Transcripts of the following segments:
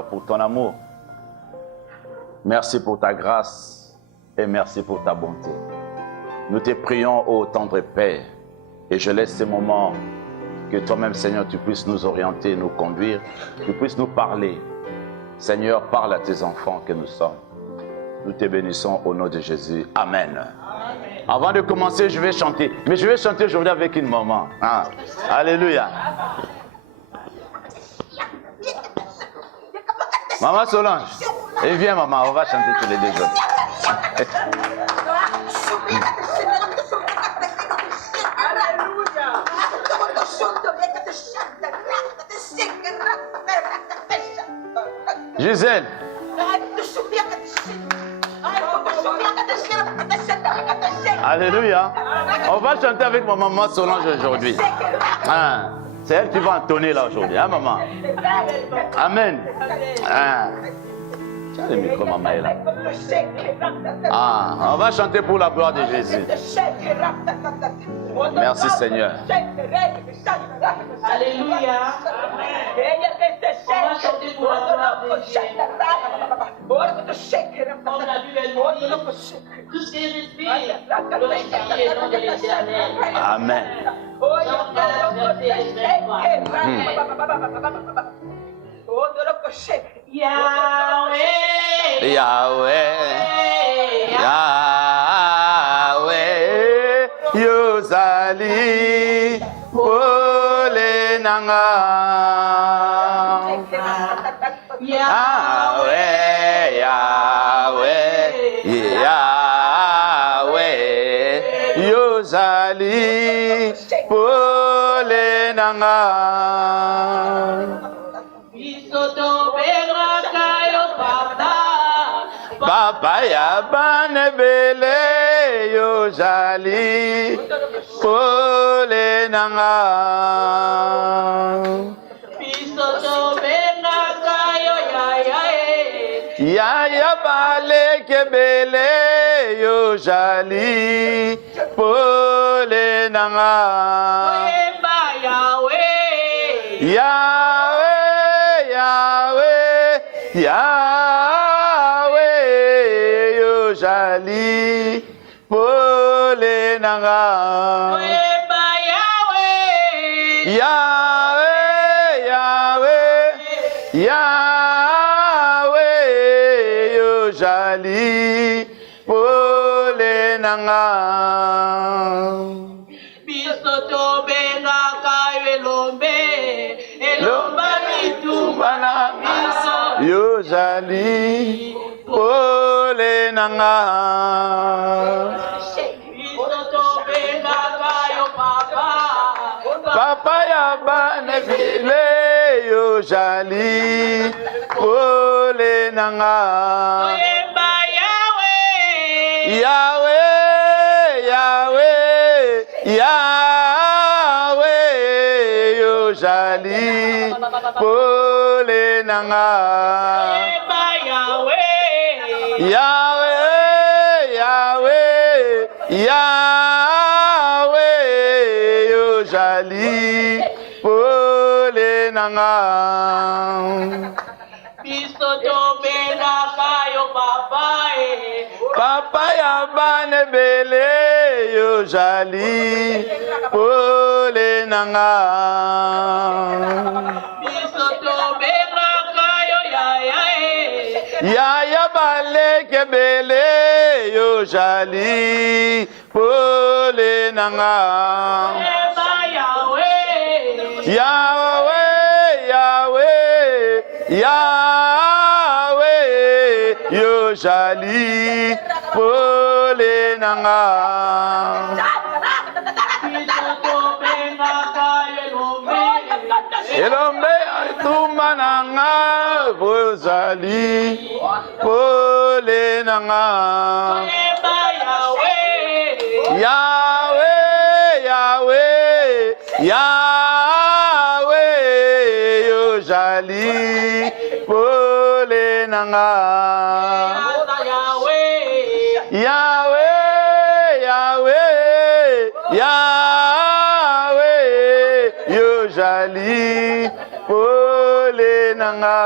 Seigneur, pour ton amour. Merci pour ta grâce et merci pour ta bonté. Nous te prions, ô tendre Père, et je laisse ces moments que toi-même, Seigneur, tu puisses nous orienter, nous conduire, tu puisses nous parler. Seigneur, parle à tes enfants que nous sommes. Nous te bénissons au nom de Jésus. Amen. Amen. Avant de commencer, je vais chanter. Mais je vais chanter aujourd'hui avec une maman. Ah. Alléluia. Maman Solange, et viens maman, on va chanter tous les deux jours. Gisèle. Alléluia. On va chanter avec ma maman Solange aujourd'hui. Ah. C'est elle qui va entonner là aujourd'hui, hein maman? Amen. Ah. Tiens le micro, maman est là. Ah, on va chanter pour la gloire de Jésus. Merci Seigneur. Alléluia. On va chanter pour la gloire de Jésus. Comme la Bible dit, tout ce qui respire, glorifier le nom de l'Éternel. Amen. Yahweh, Yahweh, Yahweh, Yozali, Polenanga. Yahweh, Yahweh, Yahweh, Yozali, Polenanga. Papa ya banebele Yozali, Polenanga. Yaya bale kebele Yozali, Polenanga. Yahweh, Yahweh, Yahweh, Yozali, Polenanga. Yahweh, Yahweh, Yahweh, Yozali, Polenanga. Yozali, Polenanga. Papa ya banebile Yozali, Polenanga. Yahweh, Yahweh, Yahweh, Yozali, Polenanga. Yahweh, Yahweh, Yahweh, Yozali, Polenanga. Papa ya banebele Yozali, Polenanga. Yaya bale kebele Yozali, Polenanga. Yahweh, Yahweh, Yahweh, Yozali, Polenanga. Elombe tumananga Yozali, Polenanga. Yahweh, Yahweh, Yahweh, Yozali, Polenanga. Yahweh, Yahweh, Yahweh, Yozali, Polenanga.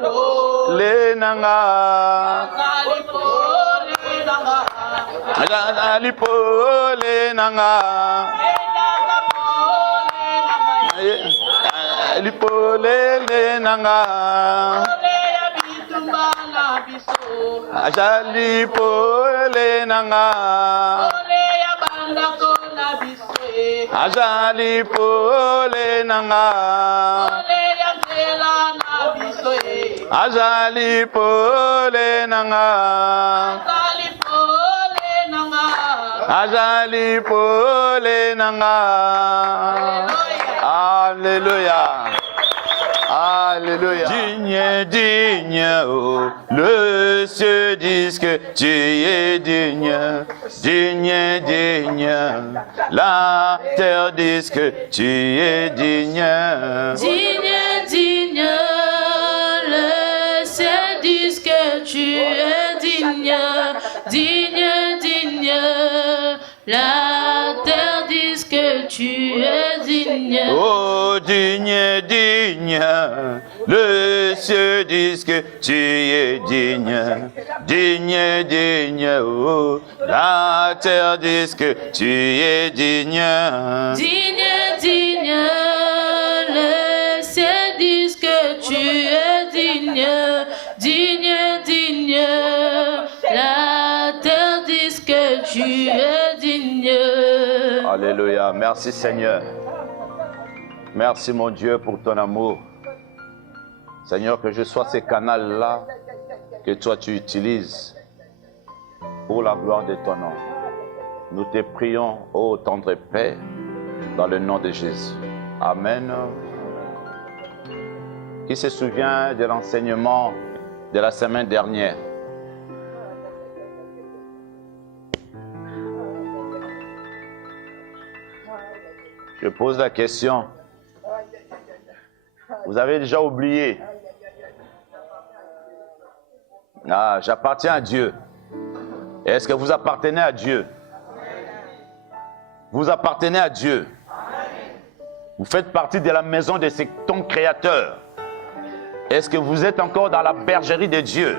le nanga. Azali pole nanga. Azali pole le nanga. Azali pole nanga. Azali pole nanga. Azali pole nanga. Azali pole nanga. Alléluia. Alléluia. Digne, digne, oh, le cieux disent que tu es digne. Digne, digne, la terre dit que tu es digne. Digne, digne, le ciel dit que tu es digne. Digne, digne, la terre dit que tu es digne. Oh, digne, digne, le cieux dit que tu es digne. Digne, digne, oh, la terre dit que tu es digne. Digne, digne, le ciel dit que tu es digne. Digne, digne, la terre dit que tu es digne. Alléluia. Merci Seigneur. Merci mon Dieu pour ton amour. Seigneur, que je sois ces canaux-là que toi tu utilises pour la gloire de ton nom. Nous te prions, ô tendre Père, dans le nom de Jésus. Amen. Qui se souvient de l'enseignement de la semaine dernière? Je pose la question. Vous avez déjà oublié? Ah, j'appartiens à Dieu. Est-ce que vous appartenez à Dieu? Vous appartenez à Dieu. Vous faites partie de la maison de ton Créateur. Est-ce que vous êtes encore dans la bergerie de Dieu?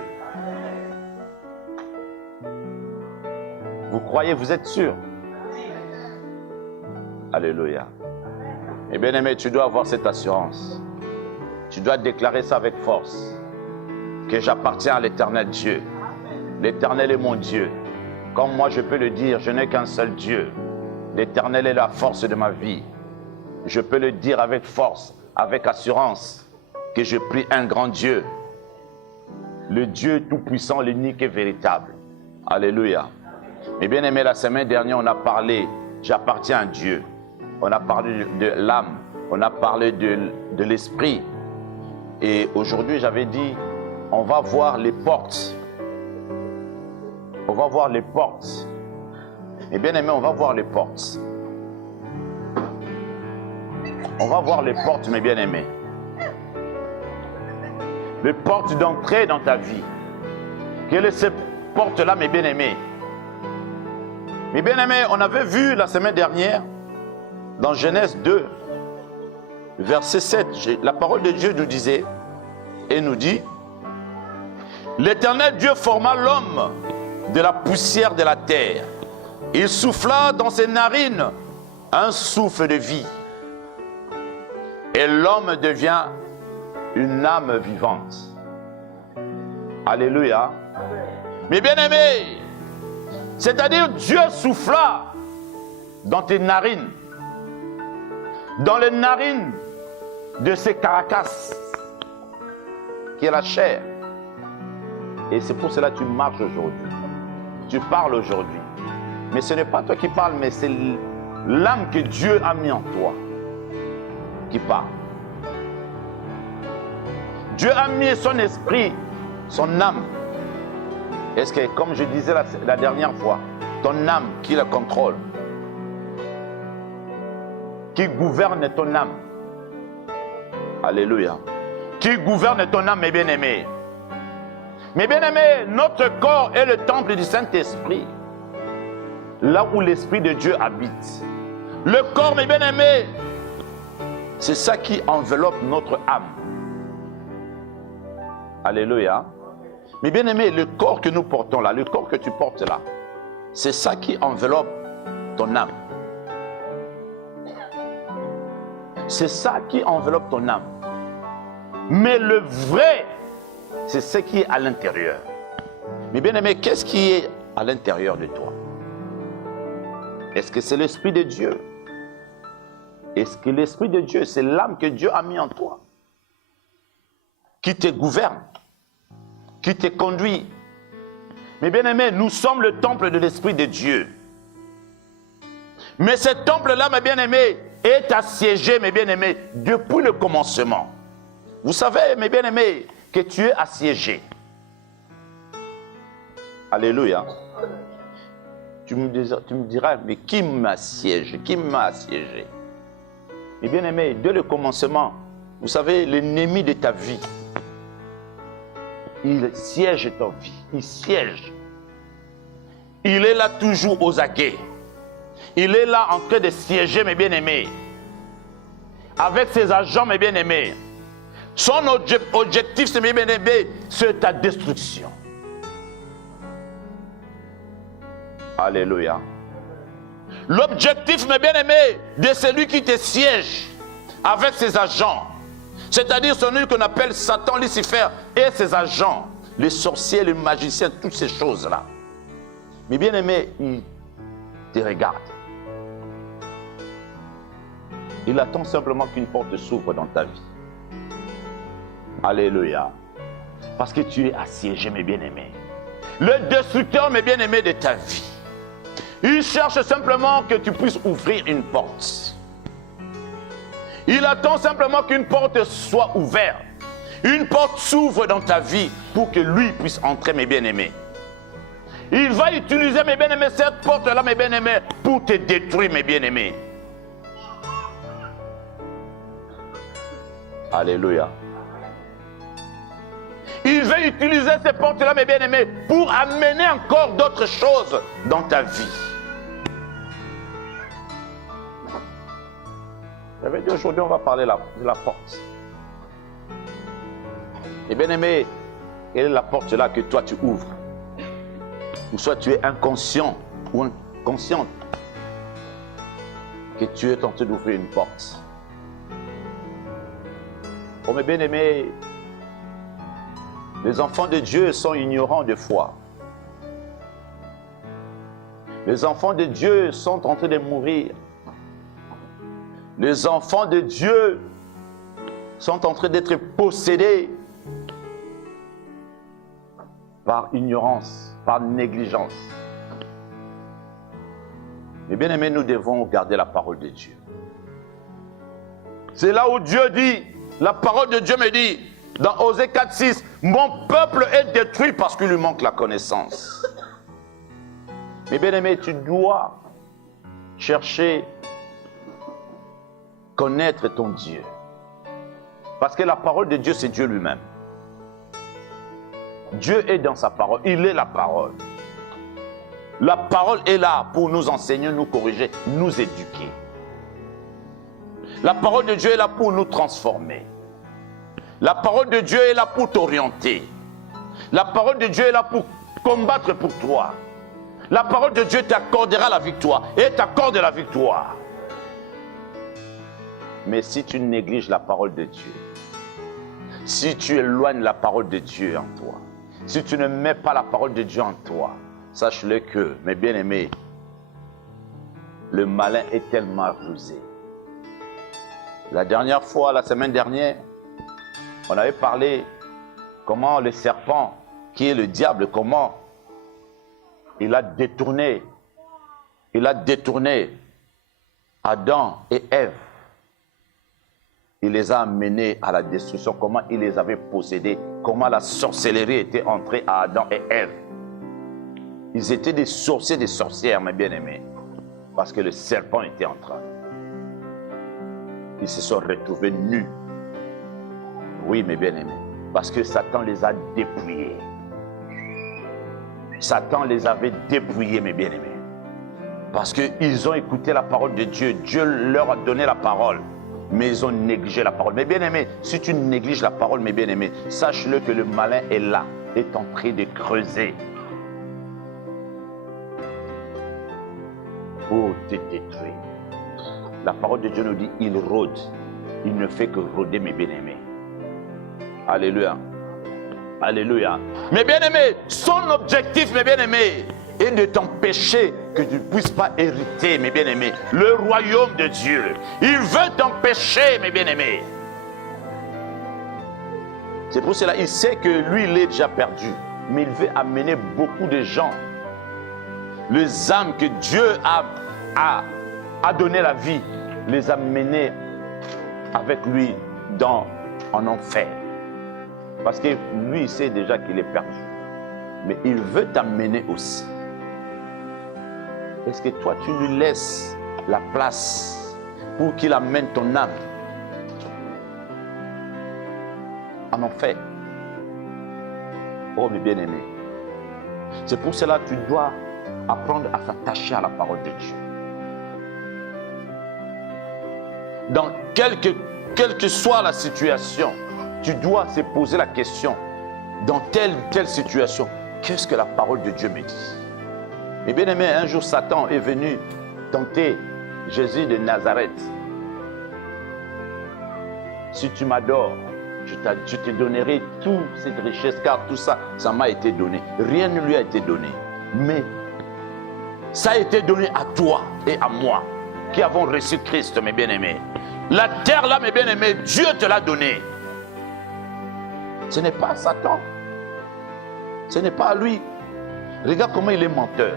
Vous croyez, vous êtes sûr? Alléluia. Et bien aimé, tu dois avoir cette assurance. Tu dois déclarer ça avec force. Que j'appartiens à l'éternel Dieu. L'éternel est mon Dieu. Comme moi je peux le dire, je n'ai qu'un seul Dieu. L'éternel est la force de ma vie. Je peux le dire avec force, avec assurance, que je prie un grand Dieu. Le Dieu tout-puissant, l'unique et véritable. Alléluia. Et bien aimé, la semaine dernière, on a parlé, j'appartiens à Dieu. On a parlé de l'âme, on a parlé de l'esprit. Et aujourd'hui, j'avais dit, on va voir les portes. On va voir les portes. Et bien aimé, on va voir les portes. On va voir les portes, mes bien-aimés. Les portes d'entrée dans ta vie. Quelles sont ces portes-là, mes bien-aimés? Mes bien-aimés, on avait vu la semaine dernière, dans Genèse 2, verset 7, la parole de Dieu nous disait, et nous dit, l'Éternel Dieu forma l'homme de la poussière de la terre. Il souffla dans ses narines un souffle de vie. Et l'homme devient une âme vivante. Alléluia. Mais bien aimé, c'est-à-dire Dieu souffla dans tes narines, dans les narines de ces carcasses, qui est la chair. Et c'est pour cela que tu marches aujourd'hui. Tu parles aujourd'hui. Mais ce n'est pas toi qui parles, mais c'est l'âme que Dieu a mis en toi qui parle. Dieu a mis son esprit, son âme. Est-ce que, comme je disais la dernière fois, ton âme qui la contrôle, qui gouverne ton âme. Alléluia. Qui gouverne ton âme, mes bien-aimés. Mes bien-aimés, notre corps est le temple du Saint-Esprit. Là où l'Esprit de Dieu habite. Le corps, mes bien-aimés, c'est ça qui enveloppe notre âme. Alléluia. Mais bien aimé, le corps que nous portons là, le corps que tu portes là, c'est ça qui enveloppe ton âme. C'est ça qui enveloppe ton âme. Mais le vrai, c'est ce qui est à l'intérieur. Mais bien aimé, qu'est-ce qui est à l'intérieur de toi? Est-ce que c'est l'Esprit de Dieu? Est-ce que l'Esprit de Dieu, c'est l'âme que Dieu a mis en toi, qui te gouverne, qui te conduit? Mais bien aimé, nous sommes le temple de l'Esprit de Dieu. Mais ce temple-là, mes bien-aimés, est assiégé, mes bien-aimés, depuis le commencement. Vous savez, mes bien-aimés, que tu es assiégé. Alléluia. Tu me diras, mais qui m'assiège? Qui m'a assiégé? Mes bien-aimés, dès le commencement, vous savez, l'ennemi de ta vie, il siège ta vie. Il siège. Il est là toujours aux aguets. Il est là en train de siéger, mes bien-aimés. Avec ses agents, mes bien-aimés. Son objectif, mes bien-aimés, c'est ta destruction. Alléluia. L'objectif, mes bien-aimés, de celui qui te siège avec ses agents, c'est-à-dire celui qu'on appelle Satan, Lucifer et ses agents, les sorciers, les magiciens, toutes ces choses-là. Mais bien-aimé, il te regarde. Il attend simplement qu'une porte s'ouvre dans ta vie. Alléluia. Parce que tu es assiégé, mes bien-aimés. Le destructeur, mes bien-aimés, de ta vie. Il cherche simplement que tu puisses ouvrir une porte. Il attend simplement qu'une porte soit ouverte. Une porte s'ouvre dans ta vie pour que lui puisse entrer, mes bien-aimés. Il va utiliser, mes bien-aimés, cette porte-là, mes bien-aimés, pour te détruire, mes bien-aimés. Alléluia. Il veut utiliser ces portes-là, mes bien-aimés, pour amener encore d'autres choses dans ta vie. J'avais dit aujourd'hui, on va parler de la porte. Et bien-aimé, quelle est la porte-là que toi tu ouvres? Ou soit tu es inconscient ou inconsciente que tu es tenté d'ouvrir une porte. Oh mes bien-aimés, les enfants de Dieu sont ignorants de foi. Les enfants de Dieu sont en train de mourir. Les enfants de Dieu sont en train d'être possédés par ignorance, par négligence. Mais bien aimés, nous devons garder la parole de Dieu. C'est là où Dieu dit, la parole de Dieu me dit, dans Osée 4:6, mon peuple est détruit parce qu'il lui manque la connaissance. Mais bien aimé, tu dois chercher, connaître ton Dieu. Parce que la parole de Dieu, c'est Dieu lui-même. Dieu est dans sa parole, il est la parole. La parole est là pour nous enseigner, nous corriger, nous éduquer. La parole de Dieu est là pour nous transformer. La parole de Dieu est là pour t'orienter. La parole de Dieu est là pour combattre pour toi. La parole de Dieu t'accordera la victoire et t'accorde la victoire. Mais si tu négliges la parole de Dieu, si tu éloignes la parole de Dieu en toi, si tu ne mets pas la parole de Dieu en toi, sache-le que, mes bien-aimés, le malin est tellement rusé. La dernière fois, la semaine dernière, on avait parlé comment le serpent, qui est le diable, comment il a détourné Adam et Ève. Il les a amenés à la destruction, comment il les avait possédés, comment la sorcellerie était entrée à Adam et Ève. Ils étaient des sorciers, des sorcières, mes bien-aimés, parce que le serpent était en train. Ils se sont retrouvés nus. Oui, mes bien-aimés, parce que Satan les a dépouillés. Satan les avait dépouillés, mes bien-aimés. Parce qu'ils ont écouté la parole de Dieu. Dieu leur a donné la parole. mais ils ont négligé la parole. Mes bien-aimés, si tu négliges la parole, mes bien-aimés, sache-le que le malin est là, est en train de creuser pour te détruire. La parole de Dieu nous dit, il rôde. Il ne fait que rôder, mes bien-aimés. Alléluia. Alléluia. Mes bien-aimés, son objectif, mes bien-aimés, est de t'empêcher que tu ne puisses pas hériter, mes bien-aimés, le royaume de Dieu. Il veut t'empêcher, mes bien-aimés. C'est pour cela qu'il sait que lui, il est déjà perdu. Mais il veut amener beaucoup de gens. Les âmes que Dieu a donné la vie, les amener avec lui en enfer. Parce que lui, il sait déjà qu'il est perdu. Mais il veut t'amener aussi. Est-ce que toi, tu lui laisses la place pour qu'il amène ton âme en enfer? Oh, mes bien-aimés. C'est pour cela que tu dois apprendre à s'attacher à la parole de Dieu. Dans quelle que soit la situation, tu dois se poser la question, dans telle situation, qu'est-ce que la parole de Dieu me dit? Et bien aimé, un jour Satan est venu tenter Jésus de Nazareth. Si tu m'adores, je te donnerai toute cette richesse, car tout ça, ça m'a été donné. Rien ne lui a été donné. Mais ça a été donné à toi et à moi, qui avons reçu Christ, mes bien-aimés. La terre là, mes bien-aimés, Dieu te l'a donné. Ce n'est pas Satan. Ce n'est pas à lui. Regarde comment il est menteur.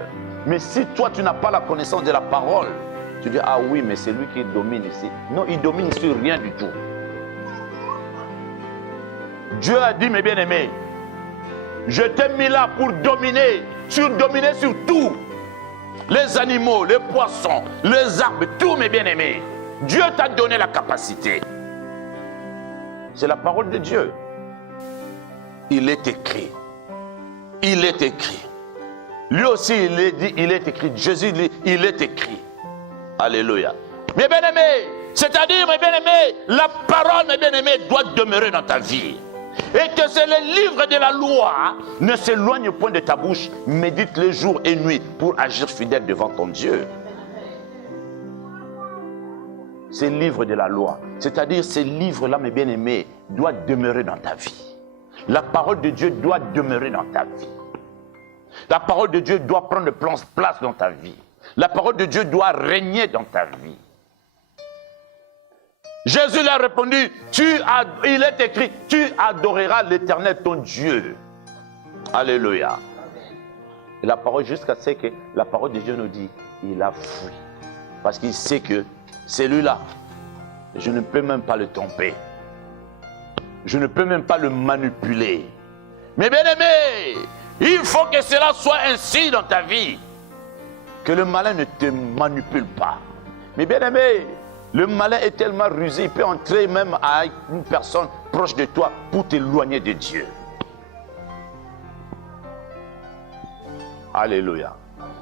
Mais si toi, tu n'as pas la connaissance de la parole, tu dis, ah oui, mais c'est lui qui domine ici. Non, il domine sur rien du tout. Dieu a dit, mes bien-aimés, je t'ai mis là pour dominer sur tout. Les animaux, les poissons, les arbres, tous, mes bien-aimés. Dieu t'a donné la capacité. C'est la parole de Dieu. Il est écrit. Il est écrit. Lui aussi, il est écrit. Jésus dit, il est écrit. Alléluia. Mes bien-aimés, c'est-à-dire, mes bien-aimés, la parole, mes bien-aimés, doit demeurer dans ta vie. Et que c'est le livre de la loi ne s'éloigne point de ta bouche. Médite-le jour et nuit pour agir fidèle devant ton Dieu. Ces livres de la loi, c'est-à-dire ces livres-là, mes bien-aimés, doivent demeurer dans ta vie. La parole de Dieu doit demeurer dans ta vie. La parole de Dieu doit prendre place dans ta vie. La parole de Dieu doit régner dans ta vie. Jésus lui a répondu, il est écrit, tu adoreras l'Éternel ton Dieu. Alléluia. Et la parole, jusqu'à ce que la parole de Dieu nous dit, il a fui. Parce qu'il sait que celui-là, je ne peux même pas le tromper. Je ne peux même pas le manipuler. Mais bien aimé, il faut que cela soit ainsi dans ta vie. Que le malin ne te manipule pas. Mais bien aimé, le malin est tellement rusé, il peut entrer même à une personne proche de toi pour t'éloigner de Dieu. Alléluia.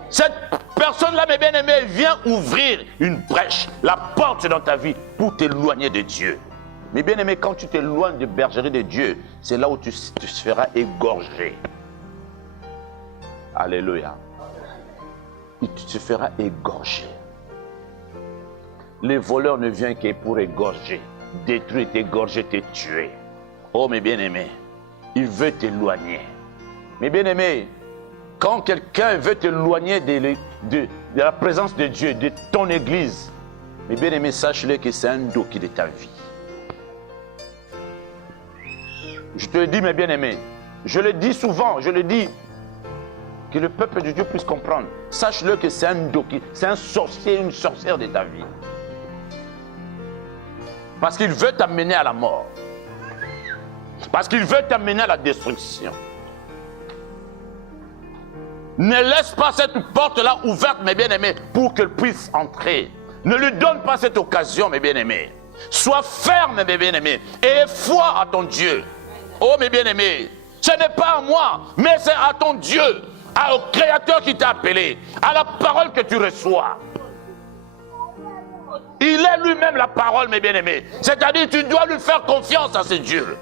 Cette personne-là, mes bien-aimés, vient ouvrir une brèche, la porte dans ta vie pour t'éloigner de Dieu. Mais bien aimé, quand tu t'éloignes de bergerie de Dieu, c'est là où tu te feras égorger. Alléluia. Et tu te feras égorger. Les voleurs ne viennent que pour égorger, détruire, t'égorger, te tuer. Oh mes bien-aimés, il veut t'éloigner. Mes bien-aimés, quand quelqu'un veut t'éloigner de la présence de Dieu, de ton église, mes bien-aimés, sache-le que c'est un doki de ta vie. Je te le dis, mes bien-aimés, je le dis souvent, je le dis, que le peuple de Dieu puisse comprendre. Sache-le que c'est un doki, c'est un sorcier, une sorcière de ta vie. Parce qu'il veut t'amener à la mort. Parce qu'il veut t'amener à la destruction. Ne laisse pas cette porte-là ouverte, mes bien-aimés, pour qu'elle puisse entrer. Ne lui donne pas cette occasion, mes bien-aimés. Sois ferme, mes bien-aimés, et aie foi à ton Dieu. Oh, mes bien-aimés, ce n'est pas à moi, mais c'est à ton Dieu, au Créateur qui t'a appelé, à la parole que tu reçois. Il est lui-même la parole, mes bien-aimés. C'est-à-dire, tu dois lui faire confiance à ce Dieu.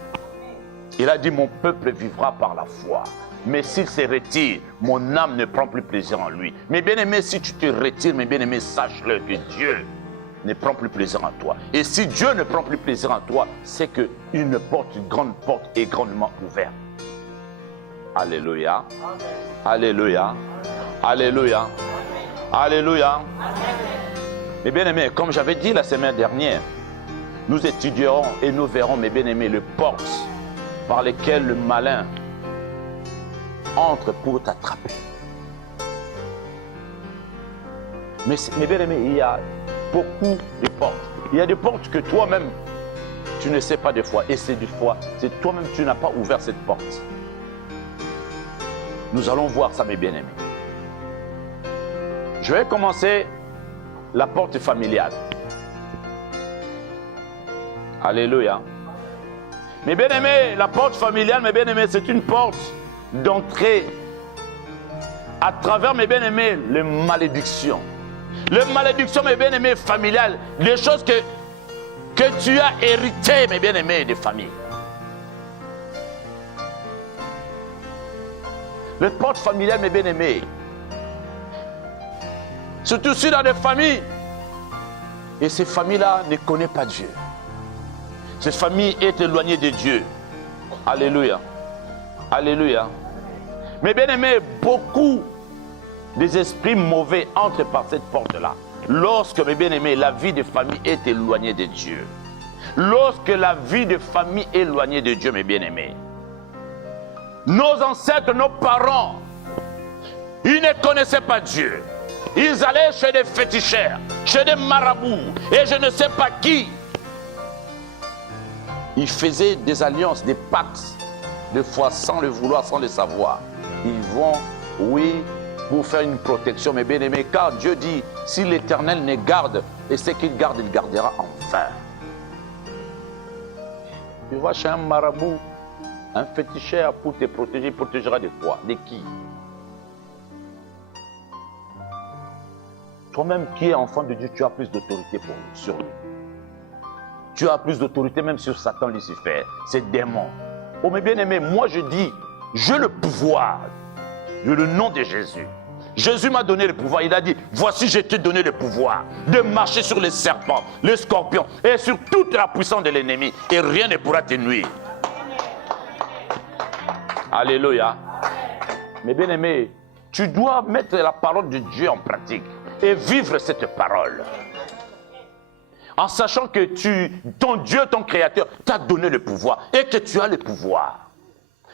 Il a dit, mon peuple vivra par la foi. Mais s'il se retire, mon âme ne prend plus plaisir en lui. Mes bien-aimés, si tu te retires, mes bien-aimés, sache-le que Dieu ne prend plus plaisir en toi. Et si Dieu ne prend plus plaisir en toi, c'est qu'une porte, une grande porte est grandement ouverte. Alléluia. Alléluia. Alléluia. Alléluia. Mes bien-aimés, comme j'avais dit la semaine dernière, nous étudierons et nous verrons, mes bien-aimés, les portes par lesquelles le malin entre pour t'attraper. Mais mes bien-aimés, il y a beaucoup de portes. Il y a des portes que toi-même, tu ne sais pas des fois. Et c'est des fois, c'est toi-même, tu n'as pas ouvert cette porte. Nous allons voir ça, mes bien-aimés. Je vais commencer la porte familiale. Alléluia. Mes bien-aimés, la porte familiale, mes bien-aimés, c'est une porte d'entrée à travers, mes bien-aimés, les malédictions. Les malédictions, mes bien-aimés, familiales, les choses que tu as héritées, mes bien-aimés, des familles. Les portes familiales, mes bien-aimés, surtout si dans des familles, et ces familles-là ne connaissent pas Dieu. Cette famille est éloignée de Dieu. Alléluia. Alléluia. Mais bien aimé, beaucoup des esprits mauvais entrent par cette porte-là. Lorsque, mes bien-aimés, la vie de famille est éloignée de Dieu. Lorsque la vie de famille est éloignée de Dieu, mes bien-aimés. Nos ancêtres, nos parents, ils ne connaissaient pas Dieu. Ils allaient chez des féticheurs, chez des marabouts, et je ne sais pas qui. Ils faisaient des alliances, des pactes, des fois sans le vouloir, sans le savoir. Ils vont, oui, pour faire une protection, mes bien-aimés, car Dieu dit, si l'Éternel ne garde, et ce qu'il garde, il gardera enfin. Tu vas chez un marabout, un féticheur pour te protéger, il protégera de quoi? De qui? Toi-même qui es enfant de Dieu, tu as plus d'autorité sur lui. Tu as plus d'autorité même sur Satan, Lucifer, ces démons. Oh mes bien-aimés, moi je dis, j'ai le pouvoir, de le nom de Jésus. Jésus m'a donné le pouvoir, il a dit, voici je t'ai donné le pouvoir de marcher sur les serpents, les scorpions et sur toute la puissance de l'ennemi et rien ne pourra te nuire. Alléluia. Mes bien-aimés, tu dois mettre la parole de Dieu en pratique et vivre cette parole. En sachant que ton Dieu, ton Créateur, t'a donné le pouvoir et que tu as le pouvoir.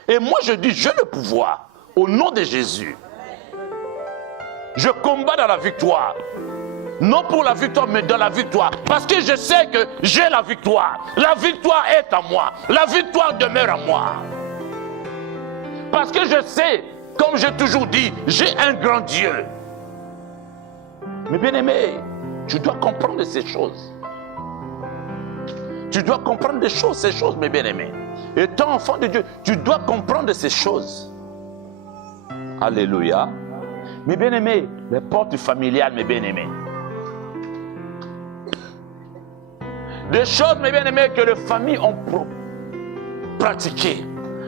Et moi je dis, j'ai le pouvoir au nom de Jésus. Je combats dans la victoire. Non pour la victoire, mais dans la victoire. Parce que je sais que j'ai la victoire. La victoire est à moi. La victoire demeure à moi. Parce que je sais, comme j'ai toujours dit, j'ai un grand Dieu. Mais bien aimé, tu dois comprendre ces choses. Tu dois comprendre des choses, ces choses, mes bien-aimés. Étant enfant de Dieu, tu dois comprendre ces choses. Alléluia. Mes bien-aimés, les portes familiales, mes bien-aimés. Des choses, mes bien-aimés, que les familles ont pratiquées.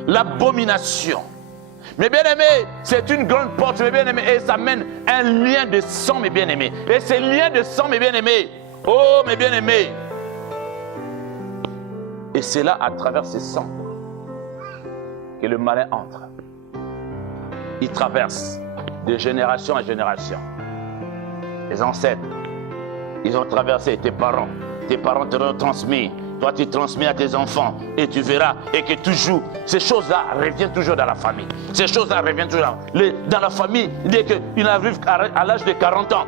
L'abomination. Mes bien-aimés, c'est une grande porte, mes bien-aimés, et ça mène un lien de sang, mes bien-aimés. Et ces liens de sang, mes bien-aimés, oh, mes bien-aimés, et c'est là, à travers ces sangs, que le malin entre. Il traverse de génération en génération. Les ancêtres, ils ont traversé tes parents te l'ont transmis. Toi, tu transmets à tes enfants et tu verras. Et que toujours, ces choses-là reviennent toujours dans la famille. Ces choses-là reviennent toujours dans la famille. Dès qu'il arrive à l'âge de 40 ans,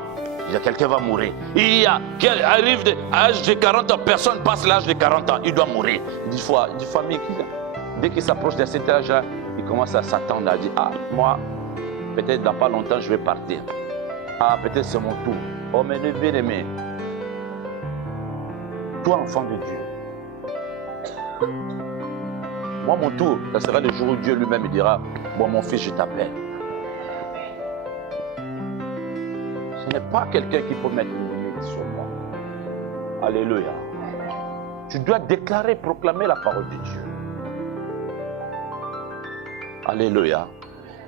quelqu'un va mourir. Il y a qui arrive à l'âge de 40 ans, personne passe l'âge de 40 ans, il doit mourir. Des familles, dès qu'il s'approche de cet âge-là, il commence à s'attendre, à dire, ah, moi, peut-être dans pas longtemps, je vais partir. Ah, peut-être c'est mon tour. Oh, mais le bien-aimé, toi, enfant de Dieu, moi, mon tour, ça sera le jour où Dieu lui-même me dira, bon, mon fils, je t'appelle. Ce n'est pas quelqu'un qui peut mettre une limite sur moi. Alléluia. Tu dois déclarer, proclamer la parole de Dieu. Alléluia.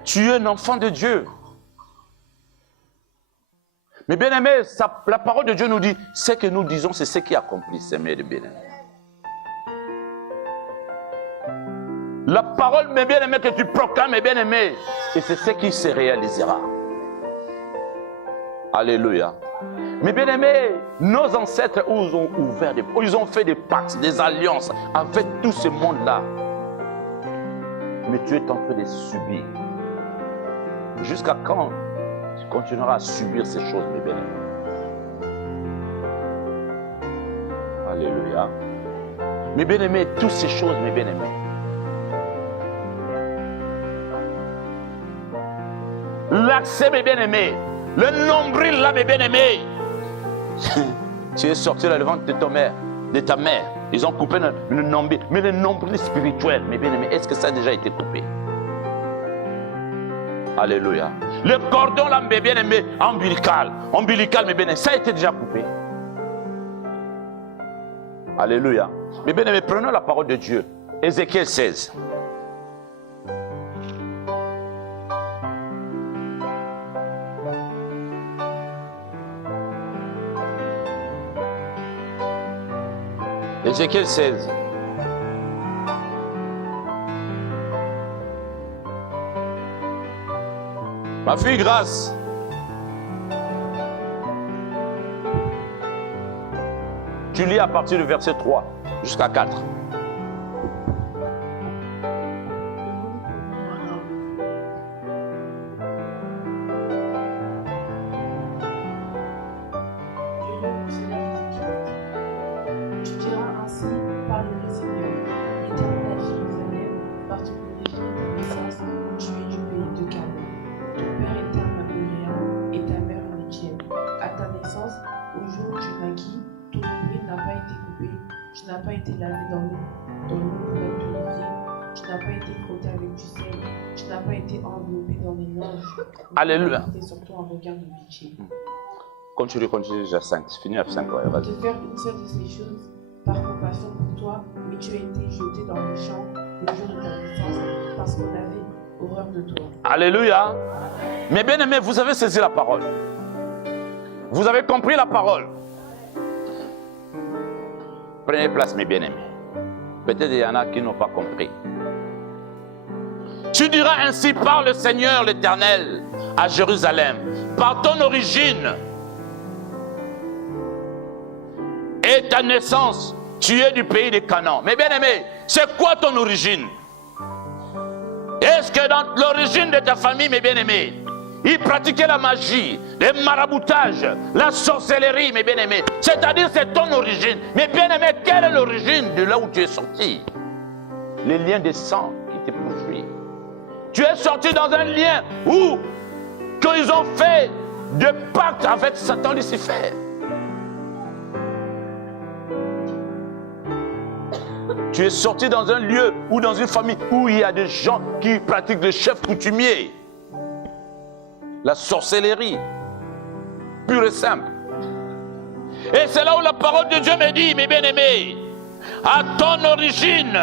Tu es un enfant de Dieu. Mais bien aimé, la parole de Dieu nous dit, ce que nous disons, c'est ce qui accomplit, c'est mes bien-aimés. La parole, mes bien-aimés, que tu proclames, mes bien-aimés, et c'est ce qui se réalisera. Alléluia. Mais bien aimés, nos ancêtres ils ont fait des pactes, des alliances avec tout ce monde-là. Mais tu es en train de subir. Jusqu'à quand tu continueras à subir ces choses, mes bien-aimés? Alléluia. Mes bien-aimés, toutes ces choses, mes bien-aimés. L'accès, mes bien-aimés. Le nombril, là, mes bien-aimés. Tu es sorti de la ventre de ta mère. Ils ont coupé le nombril. Mais le nombril spirituel, mes bien-aimés, est-ce que ça a déjà été coupé? Alléluia. Le cordon, là, mes bien-aimés, ombilical, mes bien-aimés, ça a été déjà coupé. Alléluia. Mes bien-aimés, prenons la parole de Dieu. Ézéchiel 16. Ézéchiel 16. Ma fille Grâce. Tu lis à partir du verset 3 jusqu'à 4. Alléluia. Continue, Jacinthe. Finis à 5. Ouais, vas-y. De faire une seule de ces choses par compassion pour toi, mais tu as été jeté dans le champ le jour de ta naissance parce qu'on avait horreur de toi. Alléluia. Mais bien aimé, vous avez saisi la parole. Vous avez compris la parole. Prenez place, mes bien-aimés. Peut-être il y en a qui n'ont pas compris. Tu diras ainsi par le Seigneur l'Éternel à Jérusalem, par ton origine et ta naissance, tu es du pays de Canaan. Mais bien aimé, c'est quoi ton origine? Est-ce que dans l'origine de ta famille, mes bien-aimés, ils pratiquaient la magie, le maraboutage, la sorcellerie, mes bien-aimés? C'est-à-dire c'est ton origine. Mais bien-aimé, quelle est l'origine de là où tu es sorti? Les liens de sang qui te poursuivent. Tu es sorti dans un lien où qu'ils ont fait de pacte avec Satan Lucifer. Tu es sorti dans un lieu ou dans une famille où il y a des gens qui pratiquent le chef coutumier. La sorcellerie, pure et simple. Et c'est là où la parole de Dieu me dit, mes bien-aimés, à ton origine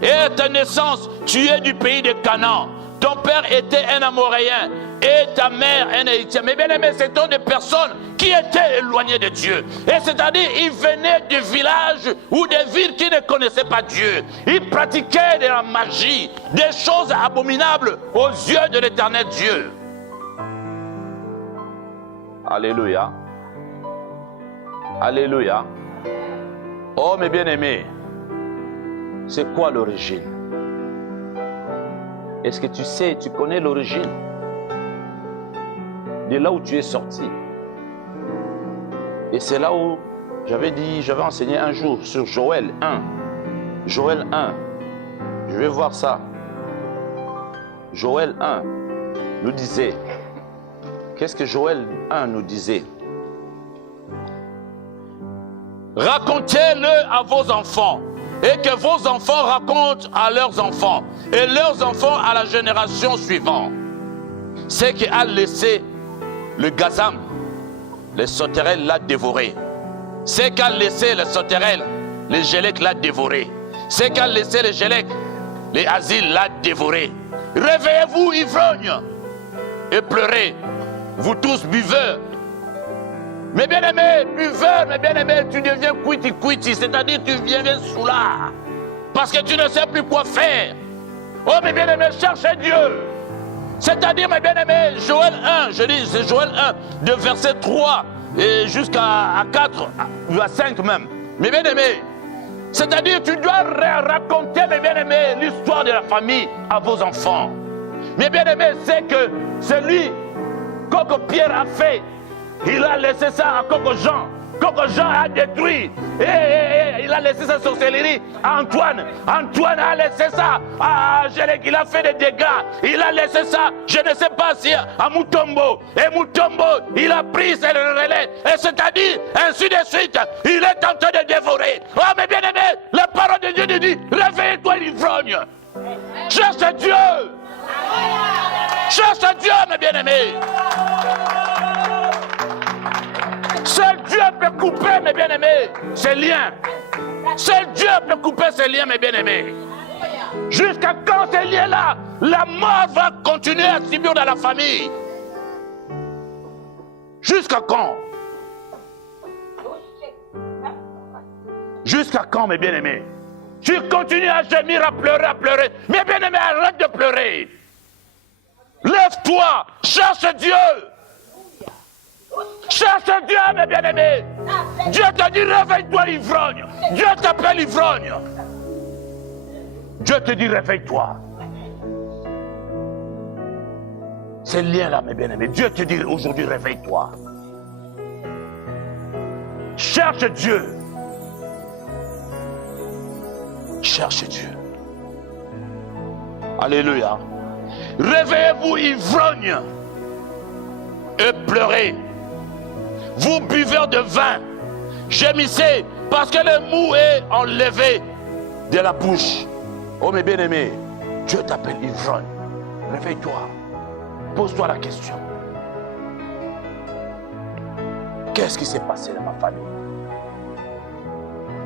et à ta naissance, tu es du pays de Canaan. Ton père était un Amoréen et ta mère un Héthien. Mais bien aimé, c'est des personnes qui étaient éloignées de Dieu. Et c'est-à-dire, ils venaient de villages ou des villes qui ne connaissaient pas Dieu. Ils pratiquaient de la magie, des choses abominables aux yeux de l'Éternel Dieu. Alléluia. Alléluia. Oh mes bien-aimés, c'est quoi l'origine? Est-ce que tu sais, tu connais l'origine de là où tu es sorti? Et c'est là où j'avais enseigné un jour sur Joël 1. Joël 1. Je vais voir ça. Joël 1 nous disait. Qu'est-ce que Joël 1 nous disait? Racontez-le à vos enfants et que vos enfants racontent à leurs enfants et leurs enfants à la génération suivante. C'est qui a laissé le gazam, les sauterelles l'a dévoré. c'est qu'a laissé le sauterelle, les Gélèques l'a dévoré. C'est qu'a laissé les Gélèques, les asiles l'a dévoré. Réveillez-vous, ivrognes, et pleurez, vous tous buveurs. Mes bien-aimés, buveurs, mes bien-aimés, tu deviens quiti-quiti, c'est-à-dire tu deviens soulard, parce que tu ne sais plus quoi faire. Oh, mes bien-aimés, cherchez Dieu. C'est-à-dire, mes bien-aimés, Joël 1, je dis, c'est Joël 1, de verset 3 et jusqu'à 4, ou à 5 même. Mes bien-aimés, c'est-à-dire, tu dois raconter, mes bien-aimés, l'histoire de la famille à vos enfants. Mes bien-aimés, c'est que celui que Pierre a fait, il a laissé ça à Coco Jean. Coco Jean a détruit. Et il a laissé sa sorcellerie à Antoine. Antoine a laissé ça à Angélique. Il a fait des dégâts. Il a laissé ça, je ne sais pas si, à Mutombo. Et Mutombo, il a pris ses relais. Et c'est-à-dire, ainsi de suite, il est en train de dévorer. Oh, mes bien-aimés, la parole de Dieu nous dit, réveille-toi, l'ivrogne. Cherche Dieu. Cherche Dieu, mes bien-aimés. Seul Dieu peut couper, mes bien-aimés, ces liens. Seul Dieu peut couper ces liens, mes bien-aimés. Jusqu'à quand ces liens-là, la mort va continuer à subir dans la famille? Jusqu'à quand? Jusqu'à quand, mes bien-aimés? Tu continues à gémir, à pleurer, à pleurer. Mes bien-aimés, arrête de pleurer. Lève-toi, cherche Dieu. Cherche Dieu, mes bien-aimés. Dieu te dit, réveille-toi, ivrogne. Dieu t'appelle ivrogne. Dieu te dit, réveille-toi. C'est lien-là, mes bien-aimés. Dieu te dit aujourd'hui, réveille-toi. Cherche Dieu. Cherche Dieu. Alléluia. Réveillez-vous, ivrogne, et pleurez. Vous buveurs de vin, gémissez, parce que le mou est enlevé de la bouche. Oh, mes bien-aimés, Dieu t'appelle ivrogne. Réveille-toi. Pose-toi la question. Qu'est-ce qui s'est passé dans ma famille?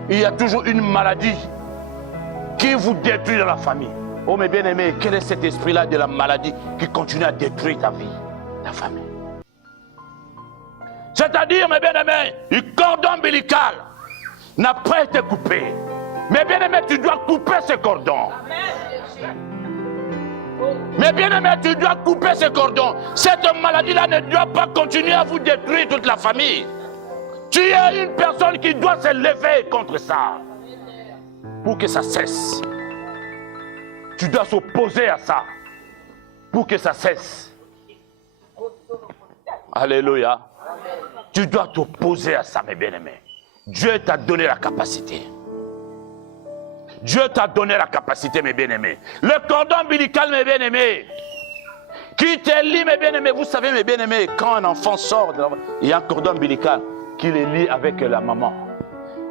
Il y a toujours une maladie qui vous détruit dans la famille. Oh, mes bien-aimés, quel est cet esprit-là de la maladie qui continue à détruire ta vie, ta famille? C'est-à-dire, mes bien-aimés, le cordon ombilical n'a pas été coupé. Mes bien-aimés, tu dois couper ce cordon. Mes bien-aimés, tu dois couper ce cordon. Cette maladie-là ne doit pas continuer à vous détruire toute la famille. Tu es une personne qui doit se lever contre ça pour que ça cesse. Tu dois s'opposer à ça pour que ça cesse. Alléluia. Tu dois t'opposer à ça, mes bien-aimés. Dieu t'a donné la capacité. Dieu t'a donné la capacité, mes bien-aimés. Le cordon ombilical, mes bien-aimés, qui te lie, mes bien-aimés. Vous savez, mes bien-aimés, quand un enfant sort, il y a un cordon ombilical qui les lie avec la maman.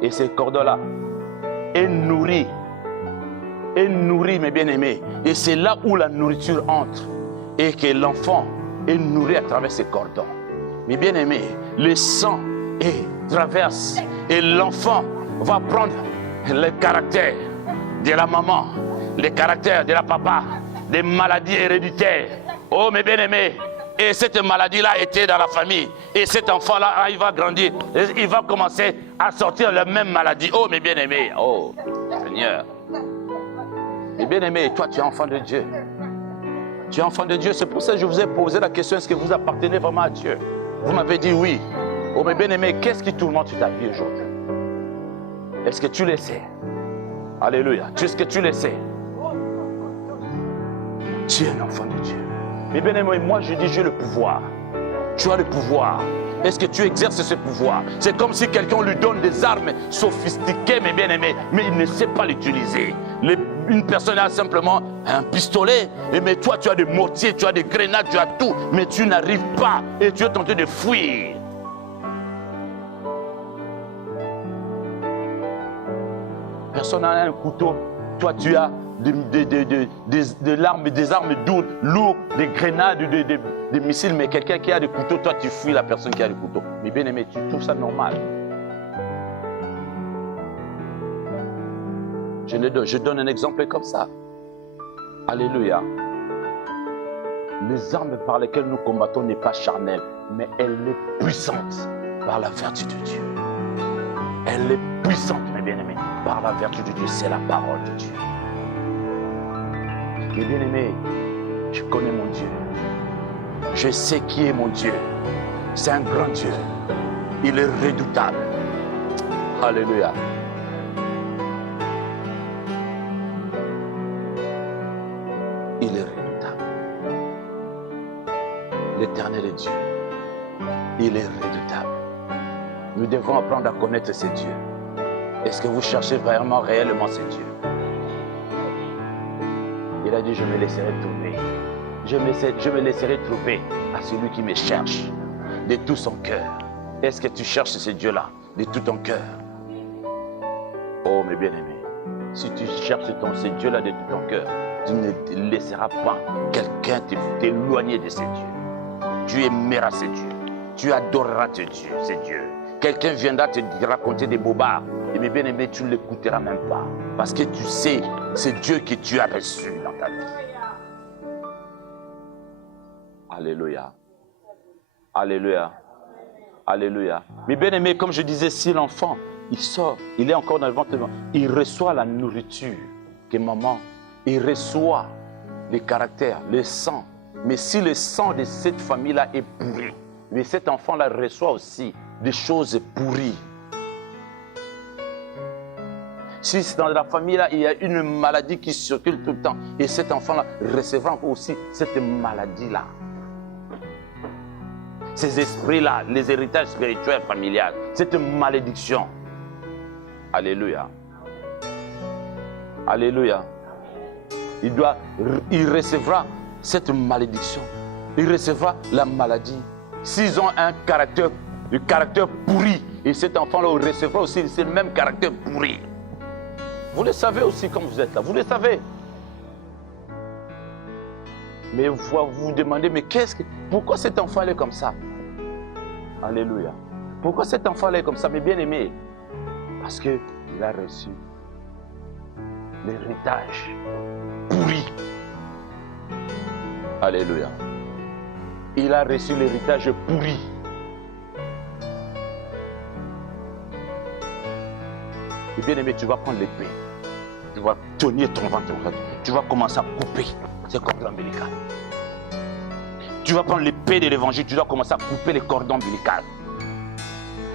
Et ce cordon-là est nourri, mes bien-aimés. Et c'est là où la nourriture entre. Et que l'enfant est nourri à travers ces cordons. Mes bien-aimés, le sang traverse et l'enfant va prendre le caractère de la maman, le caractère de la papa, des maladies héréditaires. Oh, mes bien-aimés, et cette maladie-là était dans la famille. Et cet enfant-là, il va grandir, il va commencer à sortir la même maladie. Oh, mes bien-aimés, oh, Seigneur. Mes bien-aimés, toi, tu es enfant de Dieu. Tu es enfant de Dieu, c'est pour ça que je vous ai posé la question, est-ce que vous appartenez vraiment à Dieu? Vous m'avez dit oui. Oh, mes bien-aimés, qu'est-ce qui tourmente ta vie aujourd'hui? Est-ce que tu le sais? Alléluia. Est-ce que tu le sais? Tu es un enfant de Dieu. Mes bien-aimés, moi je dis j'ai le pouvoir. Tu as le pouvoir. Est-ce que tu exerces ce pouvoir? C'est comme si quelqu'un lui donne des armes sophistiquées, mes bien-aimés, mais il ne sait pas l'utiliser. Une personne a simplement un pistolet, mais toi tu as des mortiers, tu as des grenades, tu as tout, mais tu n'arrives pas et tu es tenté de fuir. Personne n'a un couteau, toi tu as des armes lourdes, des grenades, des missiles, mais quelqu'un qui a des couteaux, toi tu fuis la personne qui a des couteaux. Mais bien aimé, tu trouves ça normal? Je donne un exemple comme ça. Alléluia. Les armes par lesquelles nous combattons n'est pas charnelle, mais elle est puissante par la vertu de Dieu. Elle est puissante, mes bien-aimés, par la vertu de Dieu. C'est la parole de Dieu. Mes bien-aimés, je connais mon Dieu. Je sais qui est mon Dieu. C'est un grand Dieu. Il est redoutable. Alléluia. Il est redoutable. L'Éternel est Dieu. Il est redoutable. Nous devons apprendre à connaître ces dieux. Est-ce que vous cherchez vraiment, réellement ces dieux? Il a dit, je me laisserai trouver. Je me laisserai trouver à celui qui me cherche de tout son cœur. Est-ce que tu cherches ce Dieu-là de tout ton cœur? Oh, mes bien-aimés, si tu cherches ce Dieu-là de tout ton cœur, tu ne te laisseras pas quelqu'un t'éloigner de ces dieux. Tu aimeras ces dieux. Tu adoreras ces dieux. Quelqu'un viendra te raconter des bobards. Et mes bien-aimés, tu ne l'écouteras même pas. Parce que tu sais, c'est Dieu que tu as reçu dans ta vie. Alléluia. Alléluia. Alléluia. Mes bien-aimés, comme je disais, si l'enfant, il sort, il est encore dans le ventre, il reçoit la nourriture que maman, il reçoit les caractères, le sang. Mais si le sang de cette famille-là est pourri, mais cet enfant-là reçoit aussi des choses pourries. Si dans la famille-là, il y a une maladie qui circule tout le temps, et cet enfant-là recevra aussi cette maladie-là. Ces esprits-là, les héritages spirituels familiales, cette malédiction. Alléluia. Alléluia. Il recevra cette malédiction. Il recevra la maladie. S'ils ont un caractère pourri, et cet enfant-là recevra aussi ce même caractère pourri. Vous le savez aussi comme vous êtes là, vous le savez. Mais vous vous demandez, mais pourquoi cet enfant est comme ça? Alléluia. Pourquoi cet enfant est comme ça, mes bien-aimés? Parce qu'il a reçu l'héritage pourri. Alléluia. Il a reçu l'héritage pourri. Et bien aimé, tu vas prendre l'épée. Tu vas tenir ton ventre. Tu vas commencer à couper ces cordons ombilicales. Tu vas prendre l'épée de l'évangile. Tu dois commencer à couper les cordons ombilicales.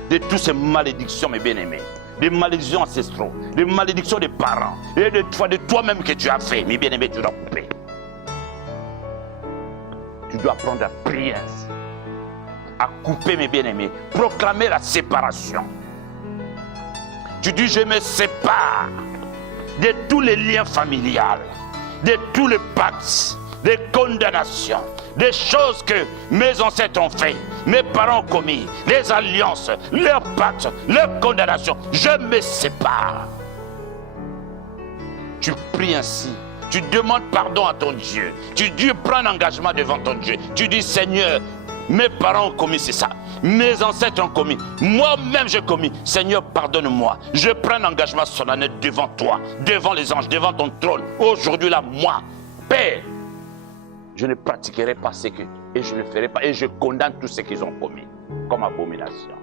De toutes ces malédictions, mes bien-aimés. Des malédictions ancestraux. Des malédictions des parents. Et de toi-même que tu as fait. Mes bien-aimés, tu dois couper. Tu dois apprendre à prier ainsi. À couper, mes bien-aimés. Proclamer la séparation. Tu dis, je me sépare de tous les liens familiales, de tous les pactes, des condamnations, des choses que mes ancêtres ont fait, mes parents ont commis, les alliances, leurs pactes, leurs condamnations. Je me sépare. Tu pries ainsi. Tu demandes pardon à ton Dieu. Tu prends un engagement devant ton Dieu. Tu dis, Seigneur, mes parents ont commis, c'est ça. Mes ancêtres ont commis. Moi-même, j'ai commis. Seigneur, pardonne-moi. Je prends un engagement solennel devant toi, devant les anges, devant ton trône. Aujourd'hui, là, moi, Père, je ne pratiquerai pas ce que... Et je ne ferai pas. Et je condamne tout ce qu'ils ont commis comme abomination.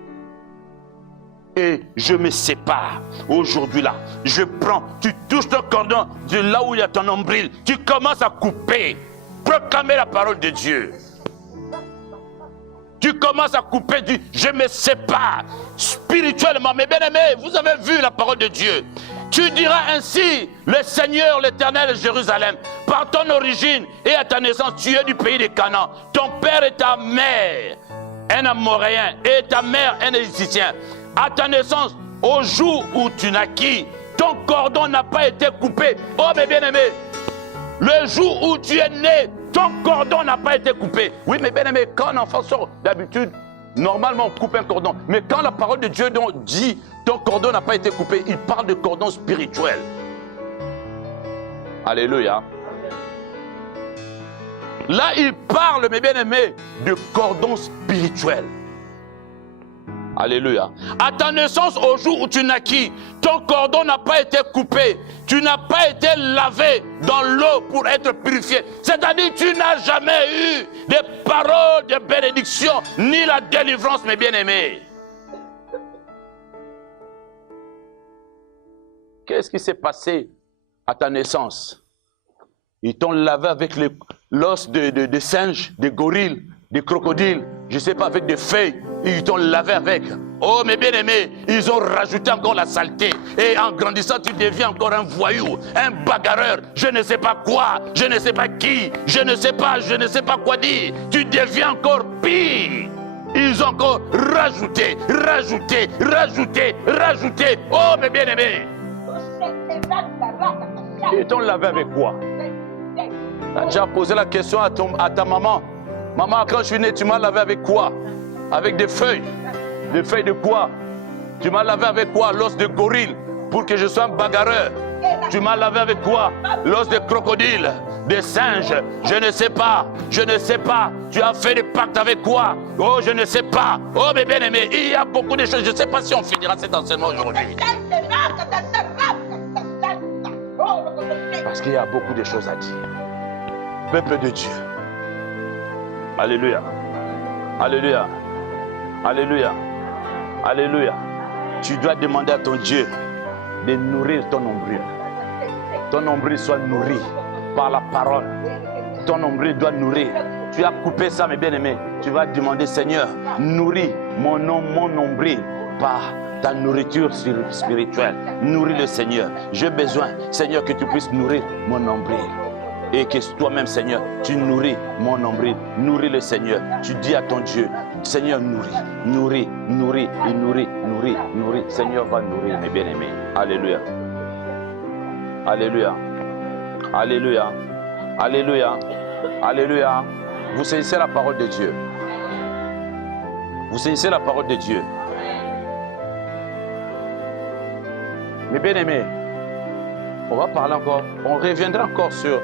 Et je me sépare. Aujourd'hui, là, je prends. Tu touches ton cordon de là où il y a ton nombril. Tu commences à couper. Proclamer la parole de Dieu. Tu commences à couper, je me sépare spirituellement. Mais bien aimé, vous avez vu la parole de Dieu. Tu diras ainsi, le Seigneur, l'Éternel de Jérusalem, par ton origine et à ta naissance, tu es du pays de Canaan. Ton père et ta mère, un Amoréen, et ta mère, un Égyptien. À ta naissance, au jour où tu naquis, ton cordon n'a pas été coupé. Oh, mes bien-aimés, le jour où tu es né, ton cordon n'a pas été coupé. Oui, mais bien aimé, quand un enfant sort, d'habitude, normalement on coupe un cordon. Mais quand la parole de Dieu dit ton cordon n'a pas été coupé, il parle de cordon spirituel. Alléluia. Là, il parle, mes bien-aimés, de cordon spirituel. Alléluia. À ta naissance, au jour où tu naquis, ton cordon n'a pas été coupé. Tu n'as pas été lavé dans l'eau pour être purifié. C'est-à-dire que tu n'as jamais eu des paroles de bénédiction, ni la délivrance, mes bien-aimés. Qu'est-ce qui s'est passé à ta naissance? Ils t'ont lavé avec l'os de singes, des gorilles, des crocodiles, je ne sais pas, avec des feuilles. Ils t'ont lavé avec. Oh, mes bien-aimés, ils ont rajouté encore la saleté. Et en grandissant, tu deviens encore un voyou, un bagarreur, je ne sais pas quoi, je ne sais pas qui, je ne sais pas quoi dire. Tu deviens encore pire. Ils ont encore rajouté. Oh, mes bien-aimés. Ils t'ont lavé avec quoi? Tu as déjà posé la question à ta maman. Maman, quand je suis né, tu m'as lavé avec quoi? Avec des feuilles. Des feuilles de quoi? Tu m'as lavé avec quoi? L'os de gorille pour que je sois un bagarreur. Tu m'as lavé avec quoi? L'os de crocodile, des singes. Je ne sais pas. Tu as fait des pactes avec quoi? Oh, je ne sais pas. Oh, mes bien-aimés, il y a beaucoup de choses. Je ne sais pas si on finira cet enseignement aujourd'hui. Parce qu'il y a beaucoup de choses à dire. Peuple de Dieu. Alléluia. Alléluia. Alléluia. Alléluia. Tu dois demander à ton Dieu de nourrir ton nombril. Ton nombril soit nourri par la parole. Ton nombril doit nourrir. Tu as coupé ça, mes bien-aimés. Tu vas demander, Seigneur, nourris mon nombril par ta nourriture spirituelle. Nourris le Seigneur. J'ai besoin, Seigneur, que tu puisses nourrir mon nombril. Et que toi-même, Seigneur, tu nourris mon nombril. Nourris le Seigneur. Tu dis à ton Dieu, Seigneur, nourris. Seigneur va nourrir mes bien-aimés. Alléluia. Alléluia. Alléluia. Alléluia. Alléluia. Vous saisissez la parole de Dieu. Vous saisissez la parole de Dieu. Mes bien-aimés, on va parler encore, on reviendra encore sur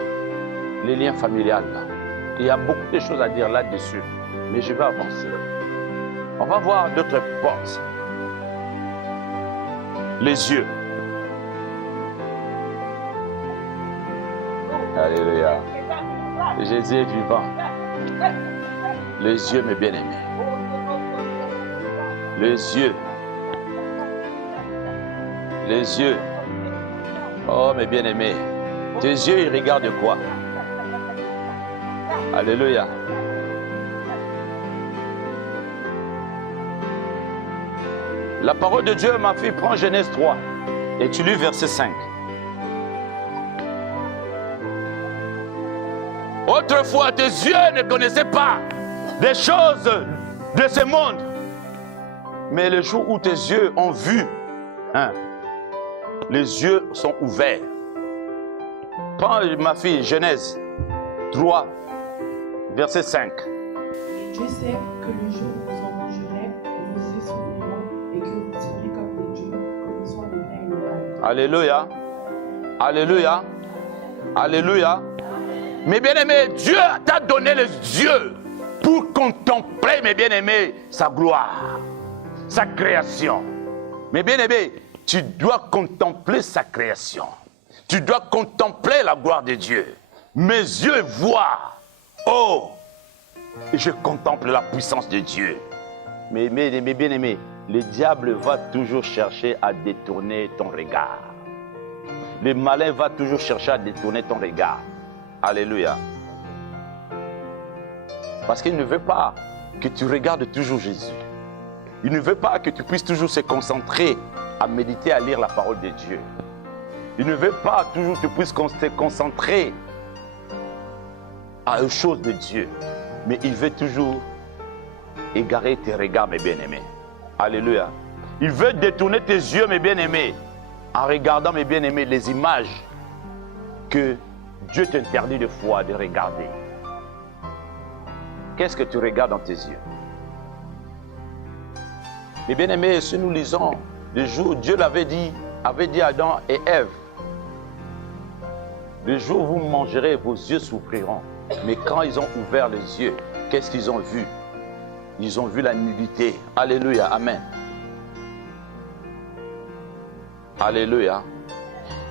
les liens familiales. Il y a beaucoup de choses à dire là-dessus, mais je vais avancer. On va voir d'autres portes. Les yeux. Alléluia. Jésus est vivant. Les yeux, mes bien-aimés. Les yeux. Les yeux. Oh, mes bien-aimés. Tes yeux, ils regardent quoi? Alléluia. La parole de Dieu, ma fille, prends Genèse 3 et tu lis verset 5. Autrefois, tes yeux ne connaissaient pas des choses de ce monde. Mais le jour où tes yeux ont vu, les yeux sont ouverts. Prends, ma fille, Genèse 3, verset 5. Dieu sait que le jour où vous en mangerez, vous vous souffriront et que vous serez comme des dieux, connaissant le bien et le mal. Alléluia. Alléluia. Alléluia. Mes bien-aimés, Dieu t'a donné les yeux pour contempler, mes bien-aimés, sa gloire, sa création. Mes bien-aimés, tu dois contempler sa création. Tu dois contempler la gloire de Dieu. Mes yeux voient. Oh, et je contemple la puissance de Dieu. Mais bien-aimés, le diable va toujours chercher à détourner ton regard. Le malin va toujours chercher à détourner ton regard. Alléluia. Parce qu'il ne veut pas que tu regardes toujours Jésus. Il ne veut pas que tu puisses toujours se concentrer à méditer, à lire la parole de Dieu. Il ne veut pas toujours que tu puisses te concentrer à une chose de Dieu. Mais il veut toujours égarer tes regards, mes bien-aimés. Alléluia. Il veut détourner tes yeux, mes bien-aimés, en regardant, mes bien-aimés, les images que Dieu t'interdit de foi de regarder. Qu'est-ce que tu regardes dans tes yeux? Mes bien-aimés, si nous lisons le jour où Dieu avait dit à Adam et Ève, le jour où vous mangerez, vos yeux souffriront. Mais quand ils ont ouvert les yeux, qu'est-ce qu'ils ont vu? Ils ont vu la nudité. Alléluia, amen. Alléluia.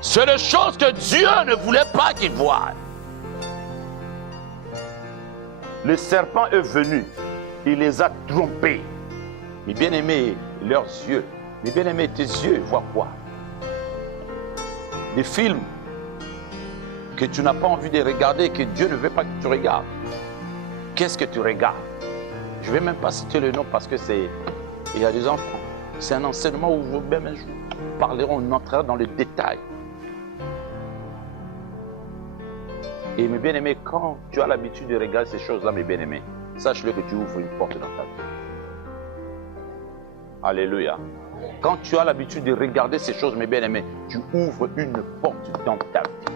C'est les choses que Dieu ne voulait pas qu'ils voient. Le serpent est venu, il les a trompés. Mais bien aimé, leurs yeux, mais bien aimé, tes yeux voient quoi? Des films que tu n'as pas envie de regarder, que Dieu ne veut pas que tu regardes. Qu'est-ce que tu regardes? Je ne vais même pas citer le nom parce que c'est... Il y a des enfants. C'est un enseignement où vous même un jour parlerons, on entrera dans le détail. Et mes bien-aimés, quand tu as l'habitude de regarder ces choses-là, mes bien-aimés, sache-le que tu ouvres une porte dans ta vie. Alléluia. Quand tu as l'habitude de regarder ces choses, mes bien-aimés, tu ouvres une porte dans ta vie.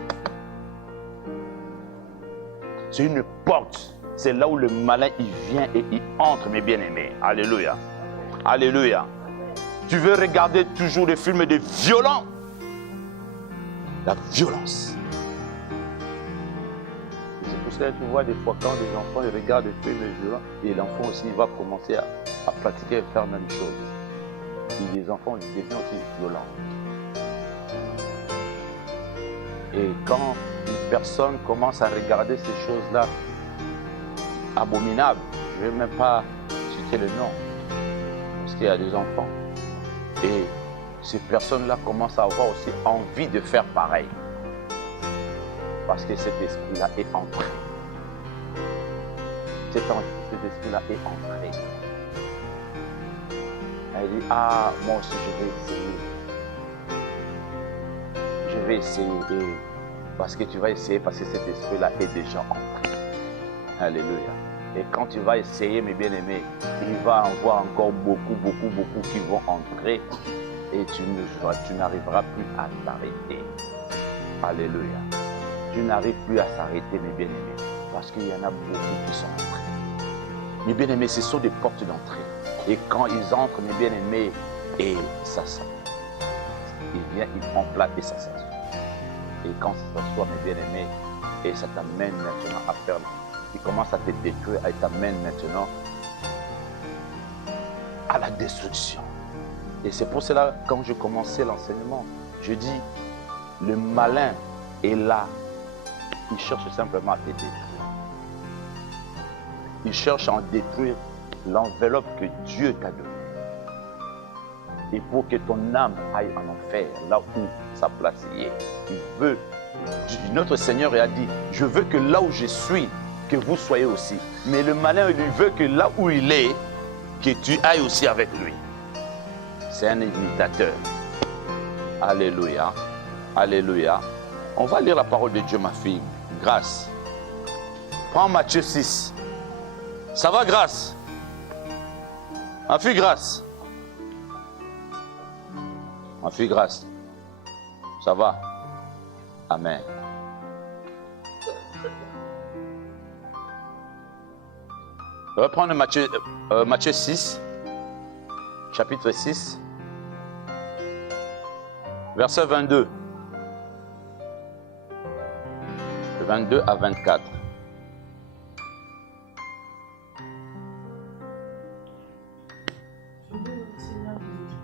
C'est une porte. C'est là où le malin, il vient et il entre, mes bien-aimés. Alléluia. Alléluia. Tu veux regarder toujours des films de violence. La violence. C'est pour cela que tu vois des fois quand les enfants ils regardent des films violents, et l'enfant aussi il va commencer à pratiquer et faire la même chose. Et les enfants deviennent aussi violents. Et quand une personne commence à regarder ces choses-là abominables, je ne vais même pas citer le nom, parce qu'il y a des enfants. Et ces personnes-là commencent à avoir aussi envie de faire pareil. Parce que cet esprit-là est entré. Cet esprit-là est entré. Elle dit, ah, moi aussi je vais essayer. Je vais essayer. Parce que tu vas essayer, parce que cet esprit-là est déjà entré. Alléluia. Et quand tu vas essayer, mes bien-aimés, il va en avoir encore beaucoup qui vont entrer. Et tu n'arriveras plus à t'arrêter. Alléluia. Tu n'arrives plus à s'arrêter, mes bien-aimés, parce qu'il y en a beaucoup qui sont entrés. Mes bien-aimés, ce sont des portes d'entrée. Et quand ils entrent, mes bien-aimés, et ça sent. Il vient, il prend place et ça s'assoit. Et quand ça s'assoit, mes bien-aimés, et ça t'amène maintenant à faire, il commence à te détruire, et t'amène maintenant à la destruction. Et c'est pour cela, quand je commençais l'enseignement, je dis, le malin est là. Il cherche simplement à te détruire. Il cherche à en détruire l'enveloppe que Dieu t'a donnée. Et pour que ton âme aille en enfer, là où sa place y est. Il veut, notre Seigneur a dit, je veux que là où je suis, que vous soyez aussi. Mais le malin, il veut que là où il est, que tu ailles aussi avec lui. C'est un imitateur. Alléluia. Alléluia. On va lire la parole de Dieu, ma fille. Grâce. Prends Matthieu 6. Ça va, Grâce? Ma fille, Grâce. Ma fille, Grâce. Ça va? Amen. On va prendre Matthieu 6, chapitre 6, verset 22. 22 à 24. Seigneur Jésus.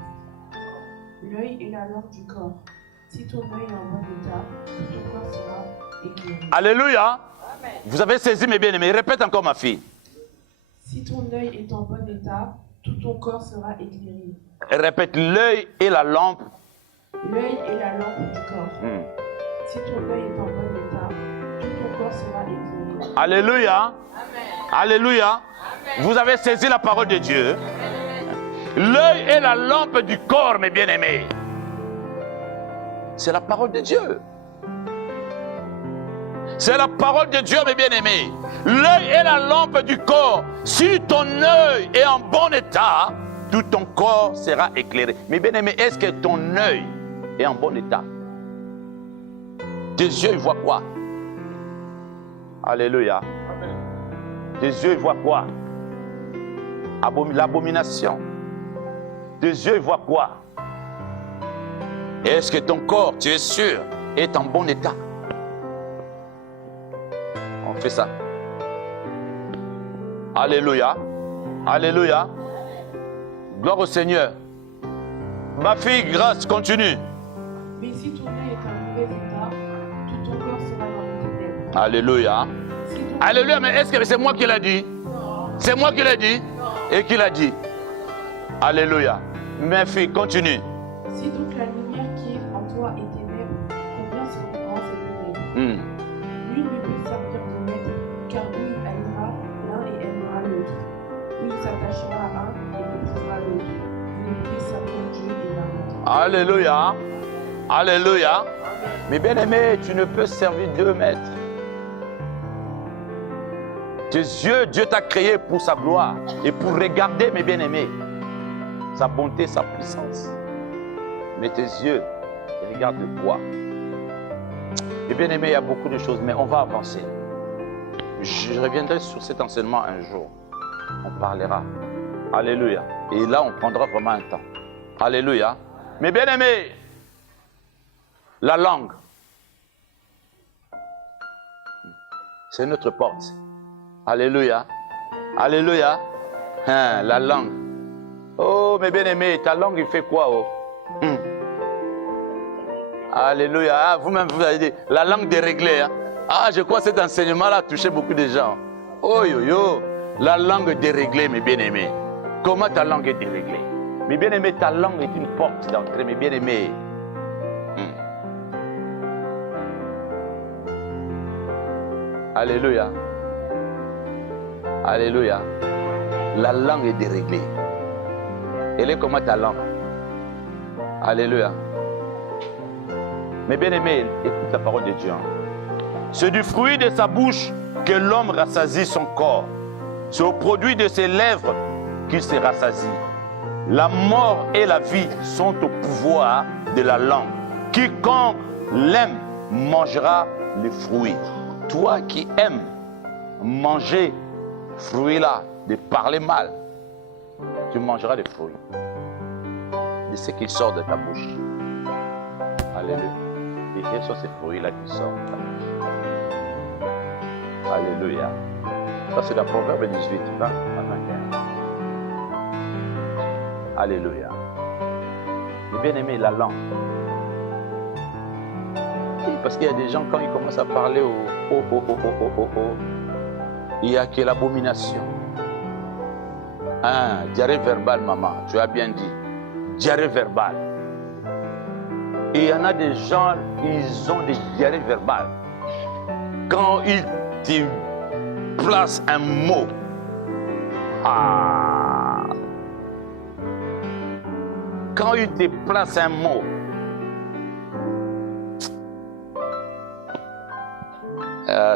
L'œil est la lampe du corps. Si ton œil est en bon état, tout ton corps sera éclairé. Alléluia. Amen. Vous avez saisi mes bien-aimés. Répète encore, ma fille. Si ton œil est en bon état, tout ton corps sera éclairé. Répète, l'œil est la lampe. L'œil est la lampe du corps. Si ton œil est en bon état, tout ton corps sera éclairé. Alléluia. Amen. Alléluia. Amen. Vous avez saisi la parole de Dieu. L'œil est la lampe du corps, mes bien-aimés. C'est la parole de Dieu. C'est la parole de Dieu, mes bien-aimés. L'œil est la lampe du corps. Si ton œil est en bon état, tout ton corps sera éclairé. Mes bien-aimés, est-ce que ton œil est en bon état? Tes yeux, ils voient quoi? Alléluia. Tes yeux, ils voient quoi? L'abomination. Tes yeux, ils voient quoi? Est-ce que ton corps, tu es sûr, est en bon état? On fait ça. Alléluia. Alléluia. Gloire au Seigneur. Ma fille, Grâce, continue. Mais si ton œil est en mauvais état, tout ton corps sera dans les ténèbres. Alléluia. Si ton- Alléluia, mais est-ce que c'est moi qui l'ai dit? C'est moi qui l'ai dit? Et qui l'a dit? Alléluia. Mes filles, continue. Si donc la lumière qui est en toi est ténèbre, combien seront grands ces ténèbres? Nul ne peut servir de maître, car ou il haïra l'un et aimera l'autre, ou il s'attachera à un et méprisera l'autre. Vous ne pouvez servir Dieu et maman. Alléluia. Alléluia. Mais bien aimé, tu ne peux servir deux maîtres. Tes yeux, Dieu t'a créé pour sa gloire et pour regarder, mes bien-aimés, sa bonté, sa puissance. Mais tes yeux regardent quoi? Et bien aimé, il y a beaucoup de choses, mais on va avancer. Je reviendrai sur cet enseignement un jour. On parlera. Alléluia. Et là, on prendra vraiment un temps. Alléluia. Mais bien aimé, la langue, c'est notre porte. Alléluia. Alléluia. Hein, la langue. Oh, mes bien-aimés, ta langue, il fait quoi? Oh? Alléluia. Ah, vous-même, vous avez dit, la langue déréglée. Hein? Ah, je crois que cet enseignement-là a touché beaucoup de gens. Oh, yo, yo. La langue déréglée, mes bien-aimés. Comment ta langue est déréglée? Mes bien-aimés, ta langue est une porte d'entrée, mes bien-aimés. Alléluia. Alléluia. La langue est déréglée. Elle est comment ta langue? Alléluia. Mais bien aimé, écoute la parole de Dieu. C'est du fruit de sa bouche que l'homme rassasie son corps. C'est au produit de ses lèvres qu'il se rassasie. La mort et la vie sont au pouvoir de la langue. Quiconque l'aime mangera les fruits. Toi qui aimes manger fruits là, de parler mal, tu mangeras les fruits de ce qui sort de ta bouche. Alléluia. Et quels sont ces fruits-là qui sortent de ta bouche? Alléluia. Ça c'est la Proverbe 18, 20 à 21. Alléluia. Mais bien aimé, la langue. Oui, parce qu'il y a des gens, quand ils commencent à parler il y a que l'abomination. Hein, diarrhée verbale, maman, tu as bien dit. Diarrhée verbale. Et il y en a des gens, ils ont des diarrhées verbales. Quand ils te placent un mot, quand ils te placent un mot,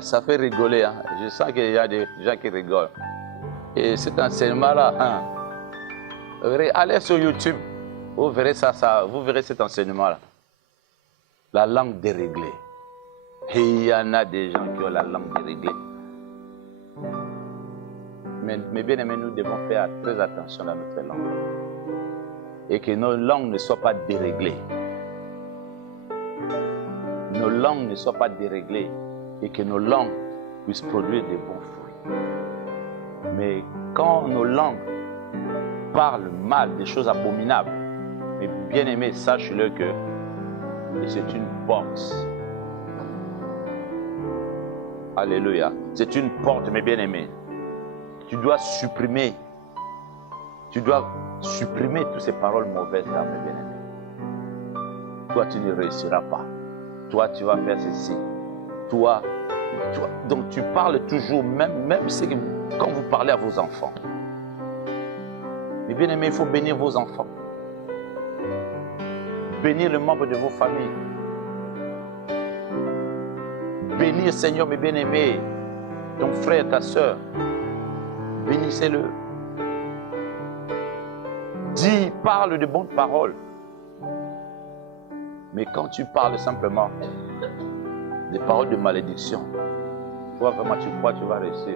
ça fait rigoler. Hein. Je sens qu'il y a des gens qui rigolent. Et cet enseignement-là, allez sur YouTube, vous verrez vous verrez cet enseignement-là. La langue déréglée. Et il y en a des gens qui ont la langue déréglée. Mais bien aimés, nous devons faire très attention à notre langue. Et que nos langues ne soient pas déréglées. Nos langues ne soient pas déréglées. Et que nos langues puissent produire des bons fruits. Mais quand nos langues parlent mal, des choses abominables, mais bien aimé, sache-le que c'est une porte. Alléluia. C'est une porte, mes bien aimés. Tu dois supprimer toutes ces paroles mauvaises là, mes bien aimés. Toi, tu ne réussiras pas. Toi, tu vas faire ceci. Toi. Donc tu parles toujours, même quand vous parlez à vos enfants. Mais bien aimé, il faut bénir vos enfants. Bénir les membres de vos familles. Bénir, Seigneur, mes bien-aimés, ton frère, ta soeur. Bénissez-le. Dis, parle de bonnes paroles. Mais quand tu parles simplement des paroles de malédiction, toi vraiment tu crois tu vas réussir.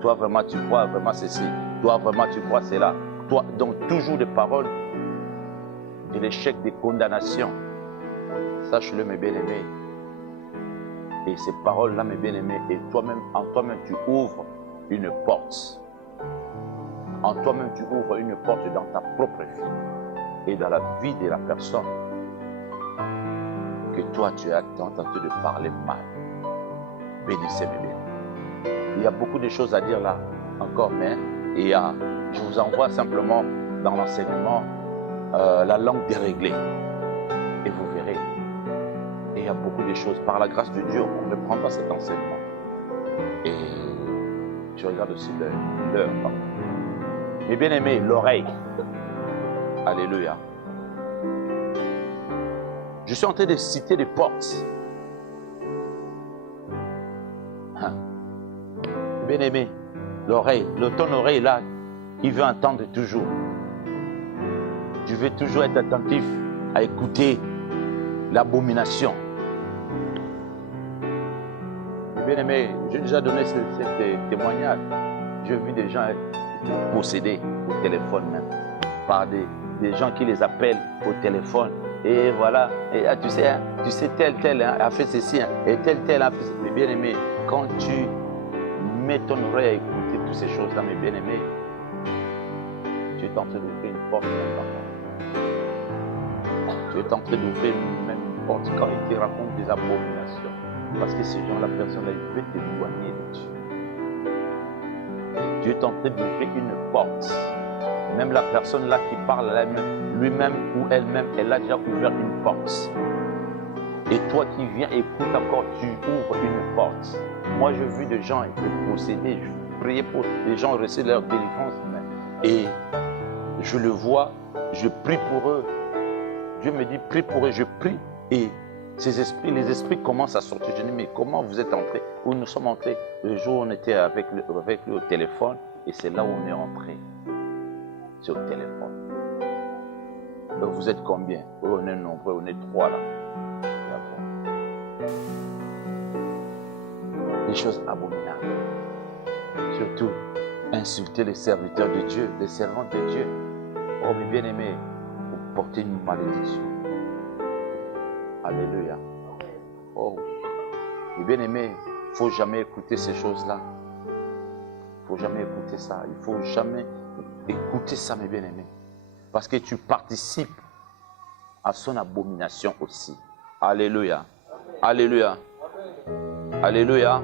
Toi vraiment tu crois vraiment ceci. Toi vraiment tu crois cela. Toi, donc toujours des paroles de l'échec, des condamnations. Sache-le, mes bien-aimés. Et ces paroles-là, mes bien-aimés, et toi-même, en toi-même, tu ouvres une porte. En toi-même, tu ouvres une porte dans ta propre vie et dans la vie de la personne que toi, tu as tenté de parler mal. Bénissez mes bien. Il y a beaucoup de choses à dire là encore, mais je vous envoie simplement dans l'enseignement la langue déréglée. Et vous verrez. Et il y a beaucoup de choses. Par la grâce de Dieu, on ne prend pas cet enseignement. Et je regarde aussi l'heure. Mes bien-aimés, l'oreille. Alléluia. Je suis en train de citer des portes. Bien-aimé, l'oreille, ton oreille là, il veut entendre toujours. Tu veux toujours être attentif à écouter l'abomination. Bien-aimé, j'ai déjà donné ce témoignage. J'ai vu des gens être possédés au téléphone même, par des gens qui les appellent au téléphone. Et voilà, et, tu sais, tel a fait ceci, et tel a fait ceci. Mais bien-aimé, quand tu mets ton oreille à écouter toutes ces choses-là, mes bien-aimés, tu es en train d'ouvrir une porte maintenant. Tu es en train d'ouvrir même une porte quand il te raconte des abominations. Parce que ces gens-là, personne ne veut t'éloigner de Dieu. Tu es en train d'ouvrir une porte. Même la personne là qui parle, lui-même ou elle-même, elle a déjà ouvert une porte. Et toi qui viens, écoute encore, tu ouvres une porte. Moi, j'ai vu des gens être possédés. Je priais pour les gens recevoir leur délivrance. Et je le vois, je prie pour eux. Dieu me dit, prie pour eux, je prie. Et les esprits commencent à sortir. Je dis, mais comment vous êtes entrés? Où nous sommes entrés? Le jour où on était avec lui au téléphone, et c'est là où on est entré. C'est au téléphone. Vous êtes combien? On est nombreux, on est 3 là. Des choses abominables. Surtout, insulter les serviteurs de Dieu, les servants de Dieu. Oh, mes bien-aimés, vous portez une malédiction. Alléluia. Oh, mes bien-aimés, il ne faut jamais écouter ces choses-là. Il ne faut jamais écouter ça. Il ne faut jamais écouter ça, mes bien-aimés. Parce que tu participes à son abomination aussi. Alléluia. Alléluia. Alléluia.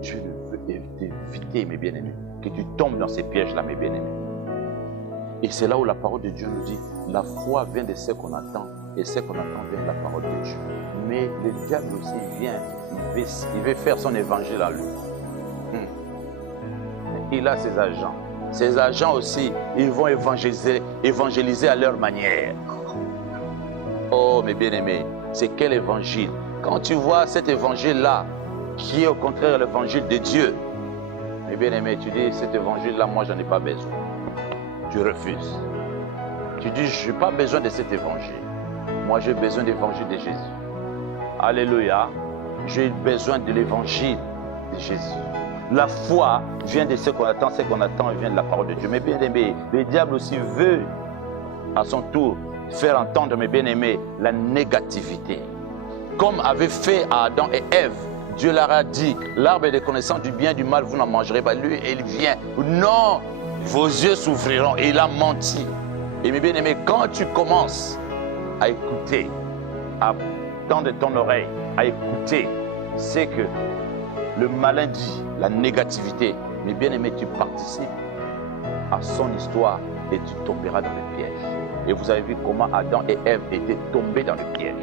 Dieu veut éviter, mes bien-aimés, que tu tombes dans ces pièges-là, mes bien-aimés. Et c'est là où la parole de Dieu nous dit, la foi vient de ce qu'on attend, et ce qu'on attend vient de la parole de Dieu. Mais le diable aussi vient, il veut faire son évangile à lui. Il a ses agents. Ses agents aussi, ils vont évangéliser à leur manière. Oh, mes bien-aimés, c'est quel évangile? Quand tu vois cet évangile-là, qui est au contraire l'évangile de Dieu, mes bien-aimés, tu dis, cet évangile-là, moi, j'en ai pas besoin. Tu refuses. Tu dis, je n'ai pas besoin de cet évangile. Moi, j'ai besoin de l'évangile de Jésus. Alléluia. J'ai besoin de l'évangile de Jésus. La foi vient de ce qu'on attend vient de la parole de Dieu. Mes bien-aimés, le diable aussi veut, à son tour, faire entendre, mes bien-aimés, la négativité. Comme avait fait à Adam et Ève, Dieu leur a dit, l'arbre des connaissances du bien et du mal, vous n'en mangerez pas. Lui, il vient, non, vos yeux s'ouvriront. Et il a menti. Et mes bien-aimés, quand tu commences à écouter, à tendre ton oreille, à écouter, c'est que le malin dit, la négativité, mes bien-aimés, tu participes à son histoire et tu tomberas dans le piège. Et vous avez vu comment Adam et Ève étaient tombés dans le piège.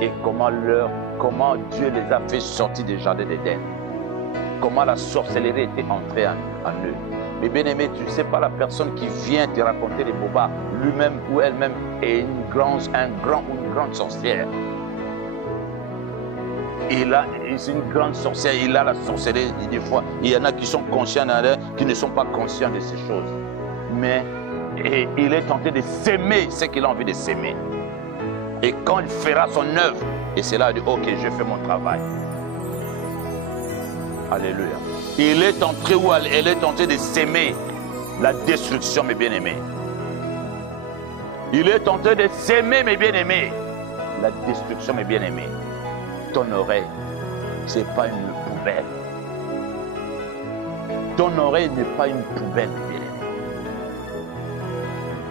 Et comment Dieu les a fait sortir des jardins d'Éden. Comment la sorcellerie était entrée en eux. Mais bien aimé, tu ne sais pas la personne qui vient te raconter les bobas, lui-même ou elle-même est un grand ou une grande sorcière. C'est une grande sorcière, il a la sorcellerie des fois. Il y en a qui sont conscients, qui ne sont pas conscients de ces choses. Mais il est tenté de s'aimer ce qu'il a envie de s'aimer. Et quand il fera son œuvre, et c'est là, il dit, ok, je fais mon travail. Alléluia. Il est entré où elle est tentée de s'aimer la destruction, mes bien-aimés. Il est tenté de s'aimer, mes bien-aimés, la destruction, mes bien-aimés. Ton oreille, ce n'est pas une poubelle. Ton oreille n'est pas une poubelle, mes bien-aimés.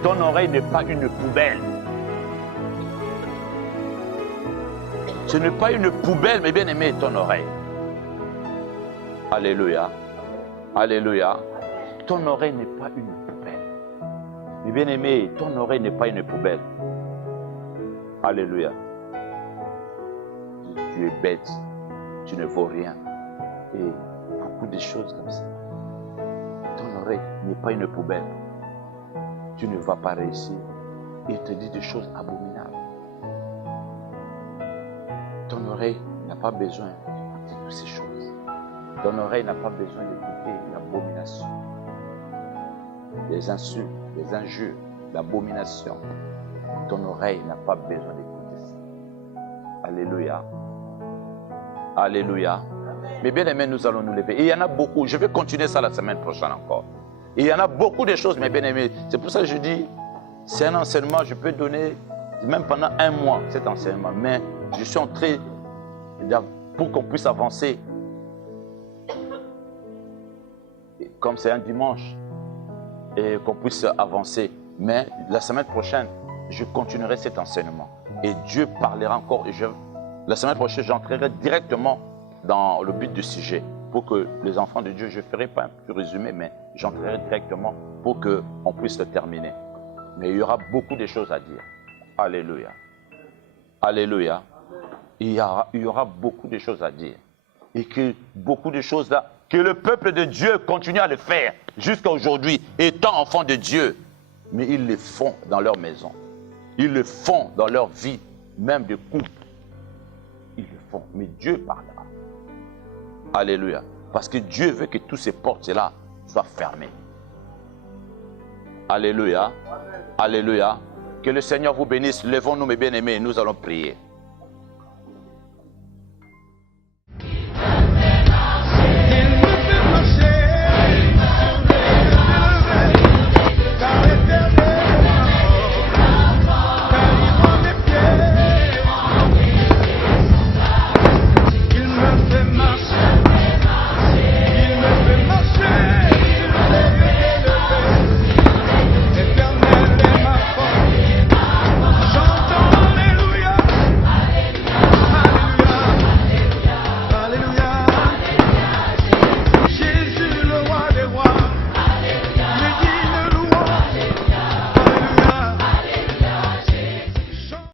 Ton oreille n'est pas une poubelle. Ce n'est pas une poubelle, mais bien aimé, ton oreille. Alléluia. Alléluia. Ton oreille n'est pas une poubelle. Mais bien aimé, ton oreille n'est pas une poubelle. Alléluia. Tu es bête. Tu ne vaux rien. Et beaucoup de choses comme ça. Ton oreille n'est pas une poubelle. Tu ne vas pas réussir. Et il te dit des choses abominables. Ton oreille n'a pas besoin d'écouter toutes ces choses. Ton oreille n'a pas besoin d'écouter l'abomination. Les insultes, les injures, l'abomination. Ton oreille n'a pas besoin d'écouter ça. Alléluia. Alléluia. Mais bien aimé, nous allons nous lever. Et il y en a beaucoup. Je vais continuer ça la semaine prochaine encore. Et il y en a beaucoup de choses, mes bien aimés. C'est pour ça que je dis, c'est un enseignement, je peux donner, même pendant 1 mois, cet enseignement. Mais je suis en train, pour qu'on puisse avancer. Et comme c'est un dimanche, et qu'on puisse avancer. Mais la semaine prochaine, je continuerai cet enseignement. Et Dieu parlera encore. Et la semaine prochaine, j'entrerai directement dans le but du sujet. Pour que les enfants de Dieu, je ne ferai pas un petit résumé, mais j'entrerai directement pour qu'on puisse le terminer. Mais il y aura beaucoup de choses à dire. Alléluia. Alléluia. Il y aura beaucoup de choses à dire. Et que beaucoup de choses là, que le peuple de Dieu continue à le faire jusqu'à aujourd'hui, étant enfants de Dieu. Mais ils le font dans leur maison. Ils le font dans leur vie, même de couple. Ils le font. Mais Dieu parlera. Alléluia. Parce que Dieu veut que toutes ces portes-là soient fermées. Alléluia. Alléluia. Que le Seigneur vous bénisse. Levons-nous, mes bien-aimés, et nous allons prier.